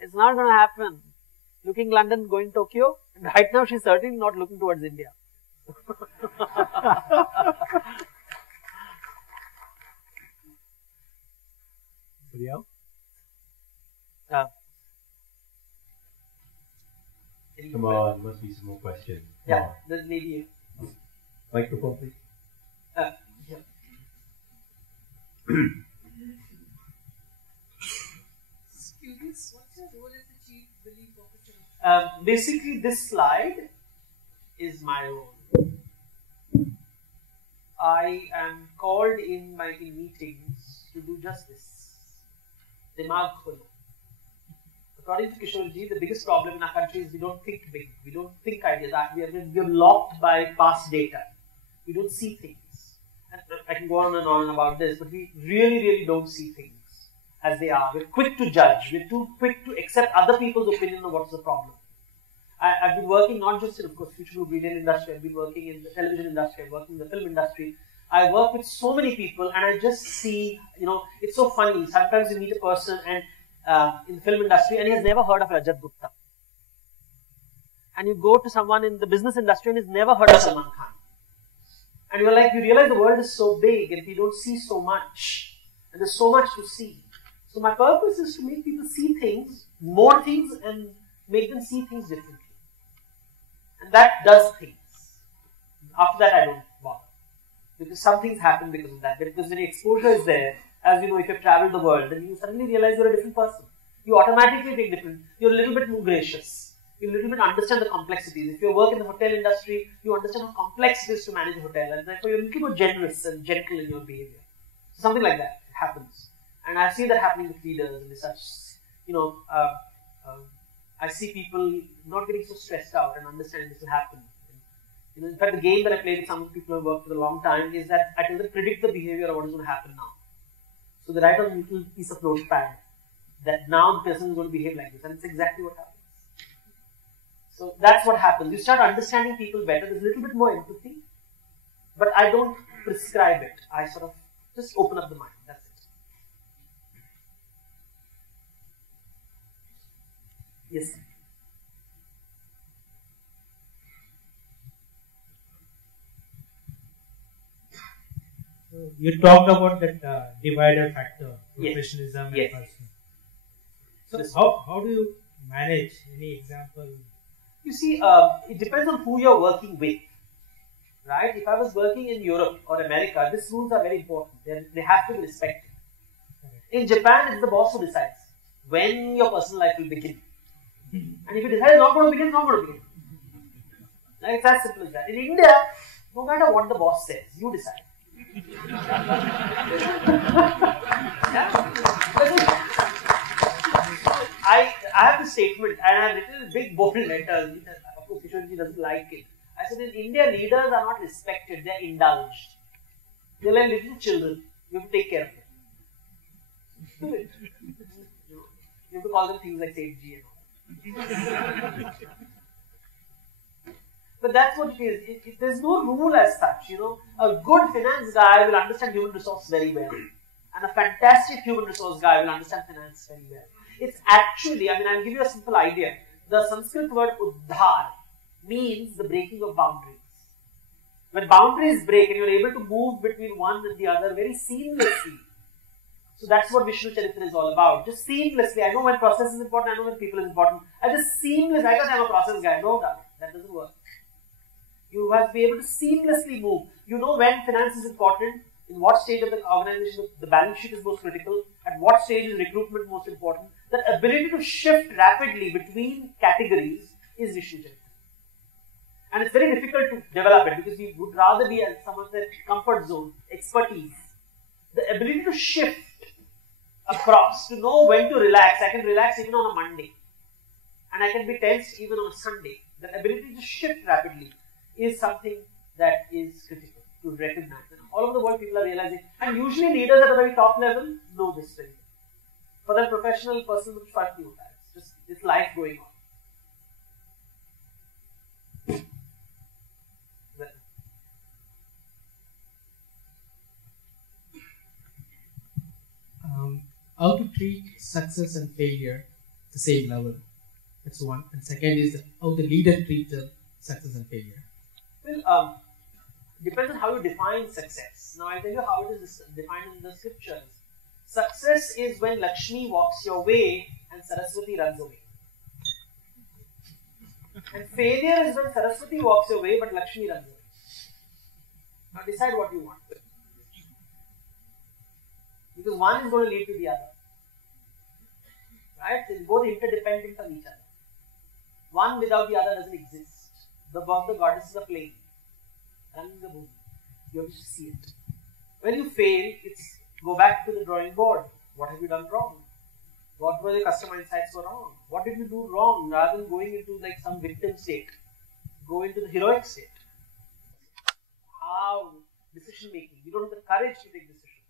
It's not going to happen. Looking London, going Tokyo. And right now she's certainly not looking towards India. Anybody else? Come on, there must be some more questions. Yeah, there's lady here. Microphone, please. Yeah. Students, what's your role as the chief belief officer? Basically, this slide is my role. I am called in my meetings to do just this. Dimag kholo. According to Kishorji, the biggest problem in our country is we don't think big. We don't think ideas. We are locked by past data. We don't see things. and I can go on and on about this, but we really don't see things as they are. We're quick to judge. We're too quick to accept other people's opinion on what's the problem. I've been working not just in, of course, future proof retail industry. I've been working in the television industry. I've worked in the film industry. I work with so many people, and I just see, it's so funny. Sometimes you meet a person and in the film industry, and he has never heard of Rajat Gupta. And you go to someone in the business industry and he's never heard of Salman Khan. And you're like, you realize the world is so big and we don't see so much. And there's so much to see. So my purpose is to make people see things, more things, and make them see things differently. And that does things. After that, I don't bother. Because some things happen because of that. Because when your exposure is there, as you know, if you've traveled the world, then you suddenly realize you're a different person. You automatically take different. You're a little bit more gracious. You a little bit understand the complexities. If you work in the hotel industry, you understand how complex it is to manage a hotel. And therefore, you're a little more generous and gentle in your behavior. So something like that happens. And I've seen that happening with leaders and such, I see people not getting so stressed out and understanding this will happen. In fact, the game that I play with some people who have worked for a long time is that I tell them predict the behavior of what is going to happen now. So they write on a little piece of notepad that now the person is going to behave like this, and it's exactly what happens. So that's what happens. You start understanding people better. There's a little bit more empathy, but I don't prescribe it. I sort of just open up the mind. That's it. Yes. So you talked about that divider factor, professionalism and Yes. person. So how do you manage? Any example? You see, it depends on who you're working with, right? If I was working in Europe or America, these rules are very important. They have to be respected. In Japan, it's the boss who decides when your personal life will begin. And if you decide it's not going to begin, it's not going to begin. Like, it's as simple as that. In India, no matter what the boss says, you decide. I have this statement and I have written big bold letters. Of course, Kishorji doesn't like it. I said in India, leaders are not respected, they are indulged. They're like little children. You have to take care of them. Do it. You have to call them things like Saint G and all. But that's what it is. There's no rule as such. A good finance guy will understand human resource very well. And a fantastic human resource guy will understand finance very well. It's actually, I'll give you a simple idea. The Sanskrit word uddhar means the breaking of boundaries. When boundaries break and you're able to move between one and the other very seamlessly. So that's what Vishnu Charitra is all about. Just seamlessly. I know when process is important, I know when people is important. I just seamlessly, I guess I'm a process guy. No, that doesn't work. You have to be able to seamlessly move. You know when finance is important, in what stage of the organization the balance sheet is most critical, at what stage is recruitment most important. The ability to shift rapidly between categories is Vishnu Charitra. And it's very difficult to develop it because we would rather be, as someone said, comfort zone, expertise. The ability to shift across, to know when to relax. I can relax even on a Monday. And I can be tense even on a Sunday. The ability to shift rapidly is something that is critical to recognize. And all over the world people are realizing, and usually leaders at a very top level know this very well. For that professional person, it's far too bad. It's just, it's life going on. How to treat success and failure at the same level? That's one. And second is how the leader treats the success and failure. Well, depends on how you define success. Now I'll tell you how it is defined in the scriptures. Success is when Lakshmi walks your way and Saraswati runs away. And failure is when Saraswati walks your way but Lakshmi runs away. Now decide what you want. Because one is going to lead to the other. Right? They're both interdependent on each other. One without the other doesn't exist. The goddess is a plane. Running the boom. You have to see it. When you fail, it's go back to the drawing board. What have you done wrong? What were the customer insights were wrong? What did you do wrong? Rather than going into like some victim state, go into the heroic state. How decision making. We don't have the courage to take decisions.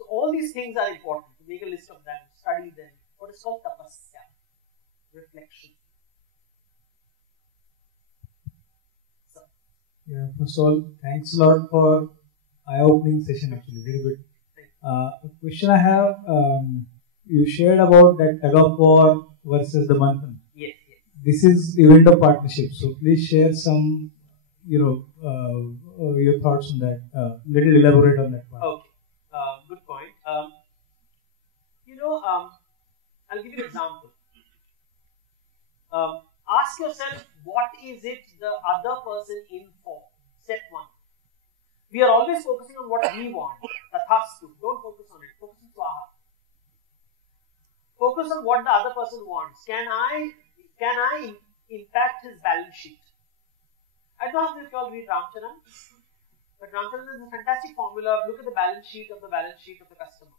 So all these things are important. To make a list of them, study them. What is called tapasya, reflection. So, Yeah, first of all, thanks a lot for eye-opening session. Actually, very good. A question I have: you shared about that tug of war versus the manthan. yes. This is event of partnership. So please share some, your thoughts on that. Little elaborate on that part. Okay, good point. I'll give you an example. Ask yourself, what is it the other person in for? Step one. We are always focusing on what we want. Tathastu. Don't focus on it. Focus on swaha. Focus on what the other person wants. Can I impact his balance sheet? I don't know if you all read Ramcharan, but Ramcharan is a fantastic formula. Look at the balance sheet of the customer,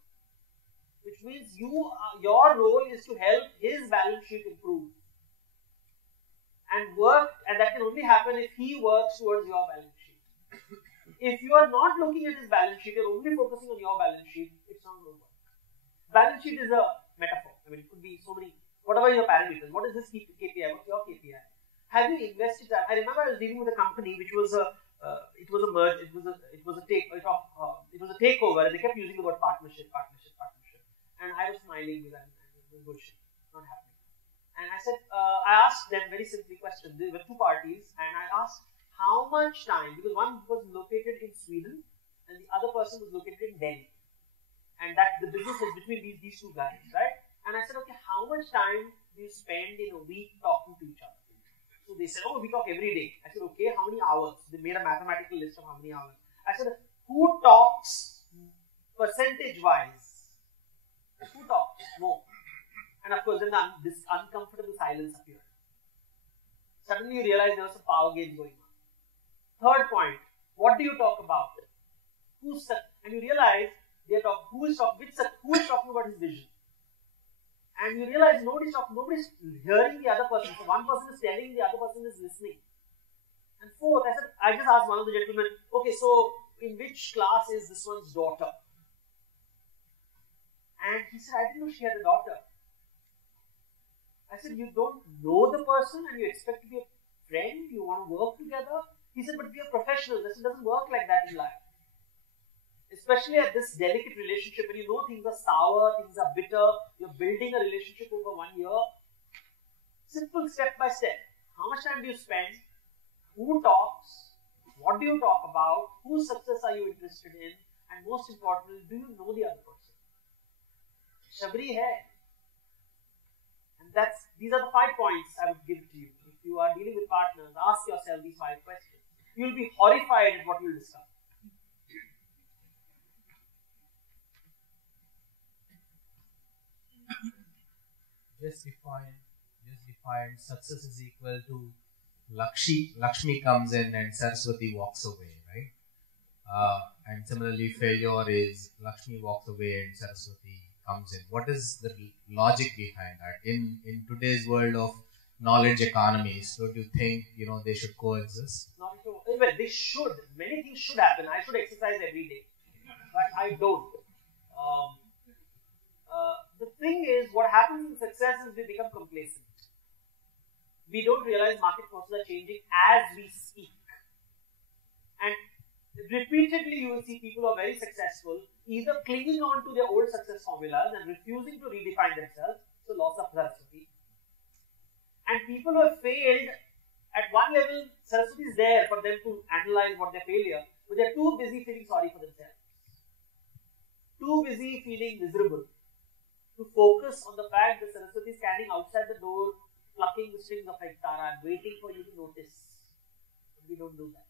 which means your role is to help his balance sheet improve and work, and that can only happen if he works towards your balance sheet. If you are not looking at his balance sheet, you're only focusing on your balance sheet, it's not going to work. Balance sheet is a metaphor. I mean, it could be so many, whatever your parameters. What is this KPI? What's your KPI? Have you invested? I remember I was dealing with a company which was a merge. It was a takeover, and they kept using the word partnership, and I was smiling with them, and it was bullshit, not happening. And I said, I asked them very simply question. There were two parties, and I asked how much time, because one was located in Sweden, and the other person was located in Delhi, and that the business was between these two guys, right? And I said, okay, how much time do you spend in a week talking to each other? So they said, oh, we talk every day. I said, okay, how many hours? They made a mathematical list of how many hours. I said, who talks percentage-wise? Who talks more? And of course, then this uncomfortable silence appeared. Suddenly you realize there was a power game going on. Third point, what do you talk about? And you realize who is talking about his vision. And you realize nobody's hearing the other person. So one person is telling, the other person is listening. And fourth, I just asked one of the gentlemen, okay, so in which class is this one's daughter? And he said, I didn't know she had a daughter. I said, you don't know the person and you expect to be a friend? You want to work together? He said, but we are professionals. It doesn't work like that in life. Especially at this delicate relationship, when you know things are sour, things are bitter, you're building a relationship over 1 year. Simple step by step. How much time do you spend? Who talks? What do you talk about? Whose success are you interested in? And most importantly, do you know the other person? Shabri hai. And these are the 5 points I would give to you. If you are dealing with partners, ask yourself these 5 questions. You'll be horrified at what you'll discover. Just defined success is equal to Lakshmi comes in and Saraswati walks away, right? And similarly, failure is Lakshmi walks away and Saraswati comes in. What is the logic behind that? In today's world of knowledge economies, don't you think they should coexist? Not at all. Well, they should. Many things should happen. I should exercise every day, but I don't. The thing is, what happens in success is we become complacent. We don't realize market forces are changing as we speak. And repeatedly you will see people who are very successful either clinging on to their old success formulas and refusing to redefine themselves, so loss of Saraswati. And people who have failed, at one level, Saraswati is there for them to analyze what their failure, but they are too busy feeling sorry for themselves. Too busy feeling miserable to focus on the fact that Saraswati is standing outside the door, plucking the strings of Tara and waiting for you to notice. But we don't do that.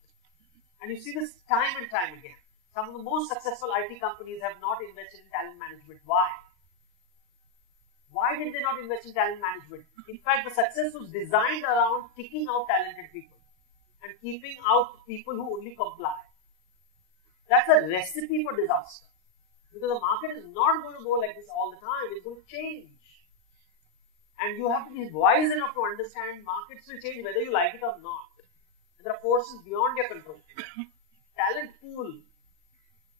And you see this time and time again. Some of the most successful IT companies have not invested in talent management. Why? Why did they not invest in talent management? In fact, the success was designed around kicking out talented people and keeping out people who only comply. That's a recipe for disaster. Because the market is not going to go like this all the time. It's going to change. And you have to be wise enough to understand markets will change whether you like it or not. There are forces beyond your control. Talent pool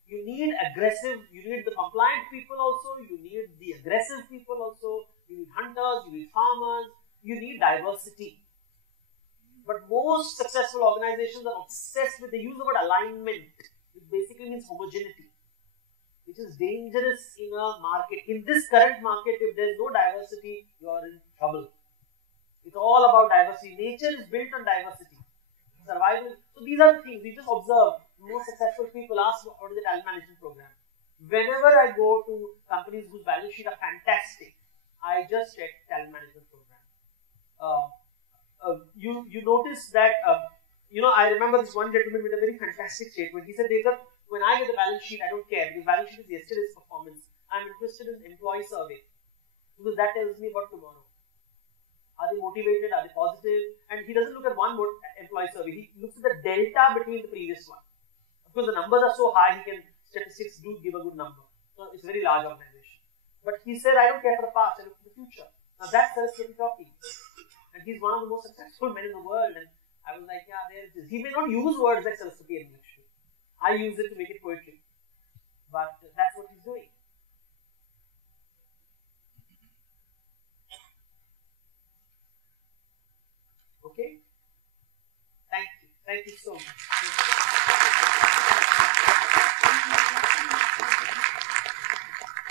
You need the compliant people also, you need the aggressive people also, you need hunters, you need farmers, you need diversity. But most successful organizations are obsessed with the use of the word alignment, which basically means homogeneity, which is dangerous in a market. In this current market, if there is no diversity, you are in trouble. It's all about diversity. Nature is built on diversity. Survival. So these are the things we just observe. Most successful people ask, what is the talent management program? Whenever I go to companies whose balance sheet are fantastic, I just check talent management program. You notice that, I remember this one gentleman with a very fantastic statement. He said, when I get the balance sheet, I don't care, because balance sheet is yesterday's performance. I'm interested in employee survey, because that tells me about tomorrow. Are they motivated? Are they positive? And he doesn't look at one employee survey. He looks at the delta between the previous one. Of course, the numbers are so high, statistics do give a good number. So it's a very large organization. But he said, I don't care for the past, I look for the future. Now that's Saraswati talking. And he's one of the most successful men in the world. And I was like, yeah, there it is. He may not use words like Saraswati in English. I use it to make it poetry. But that's what he's doing. Okay? Thank you. Thank you so much.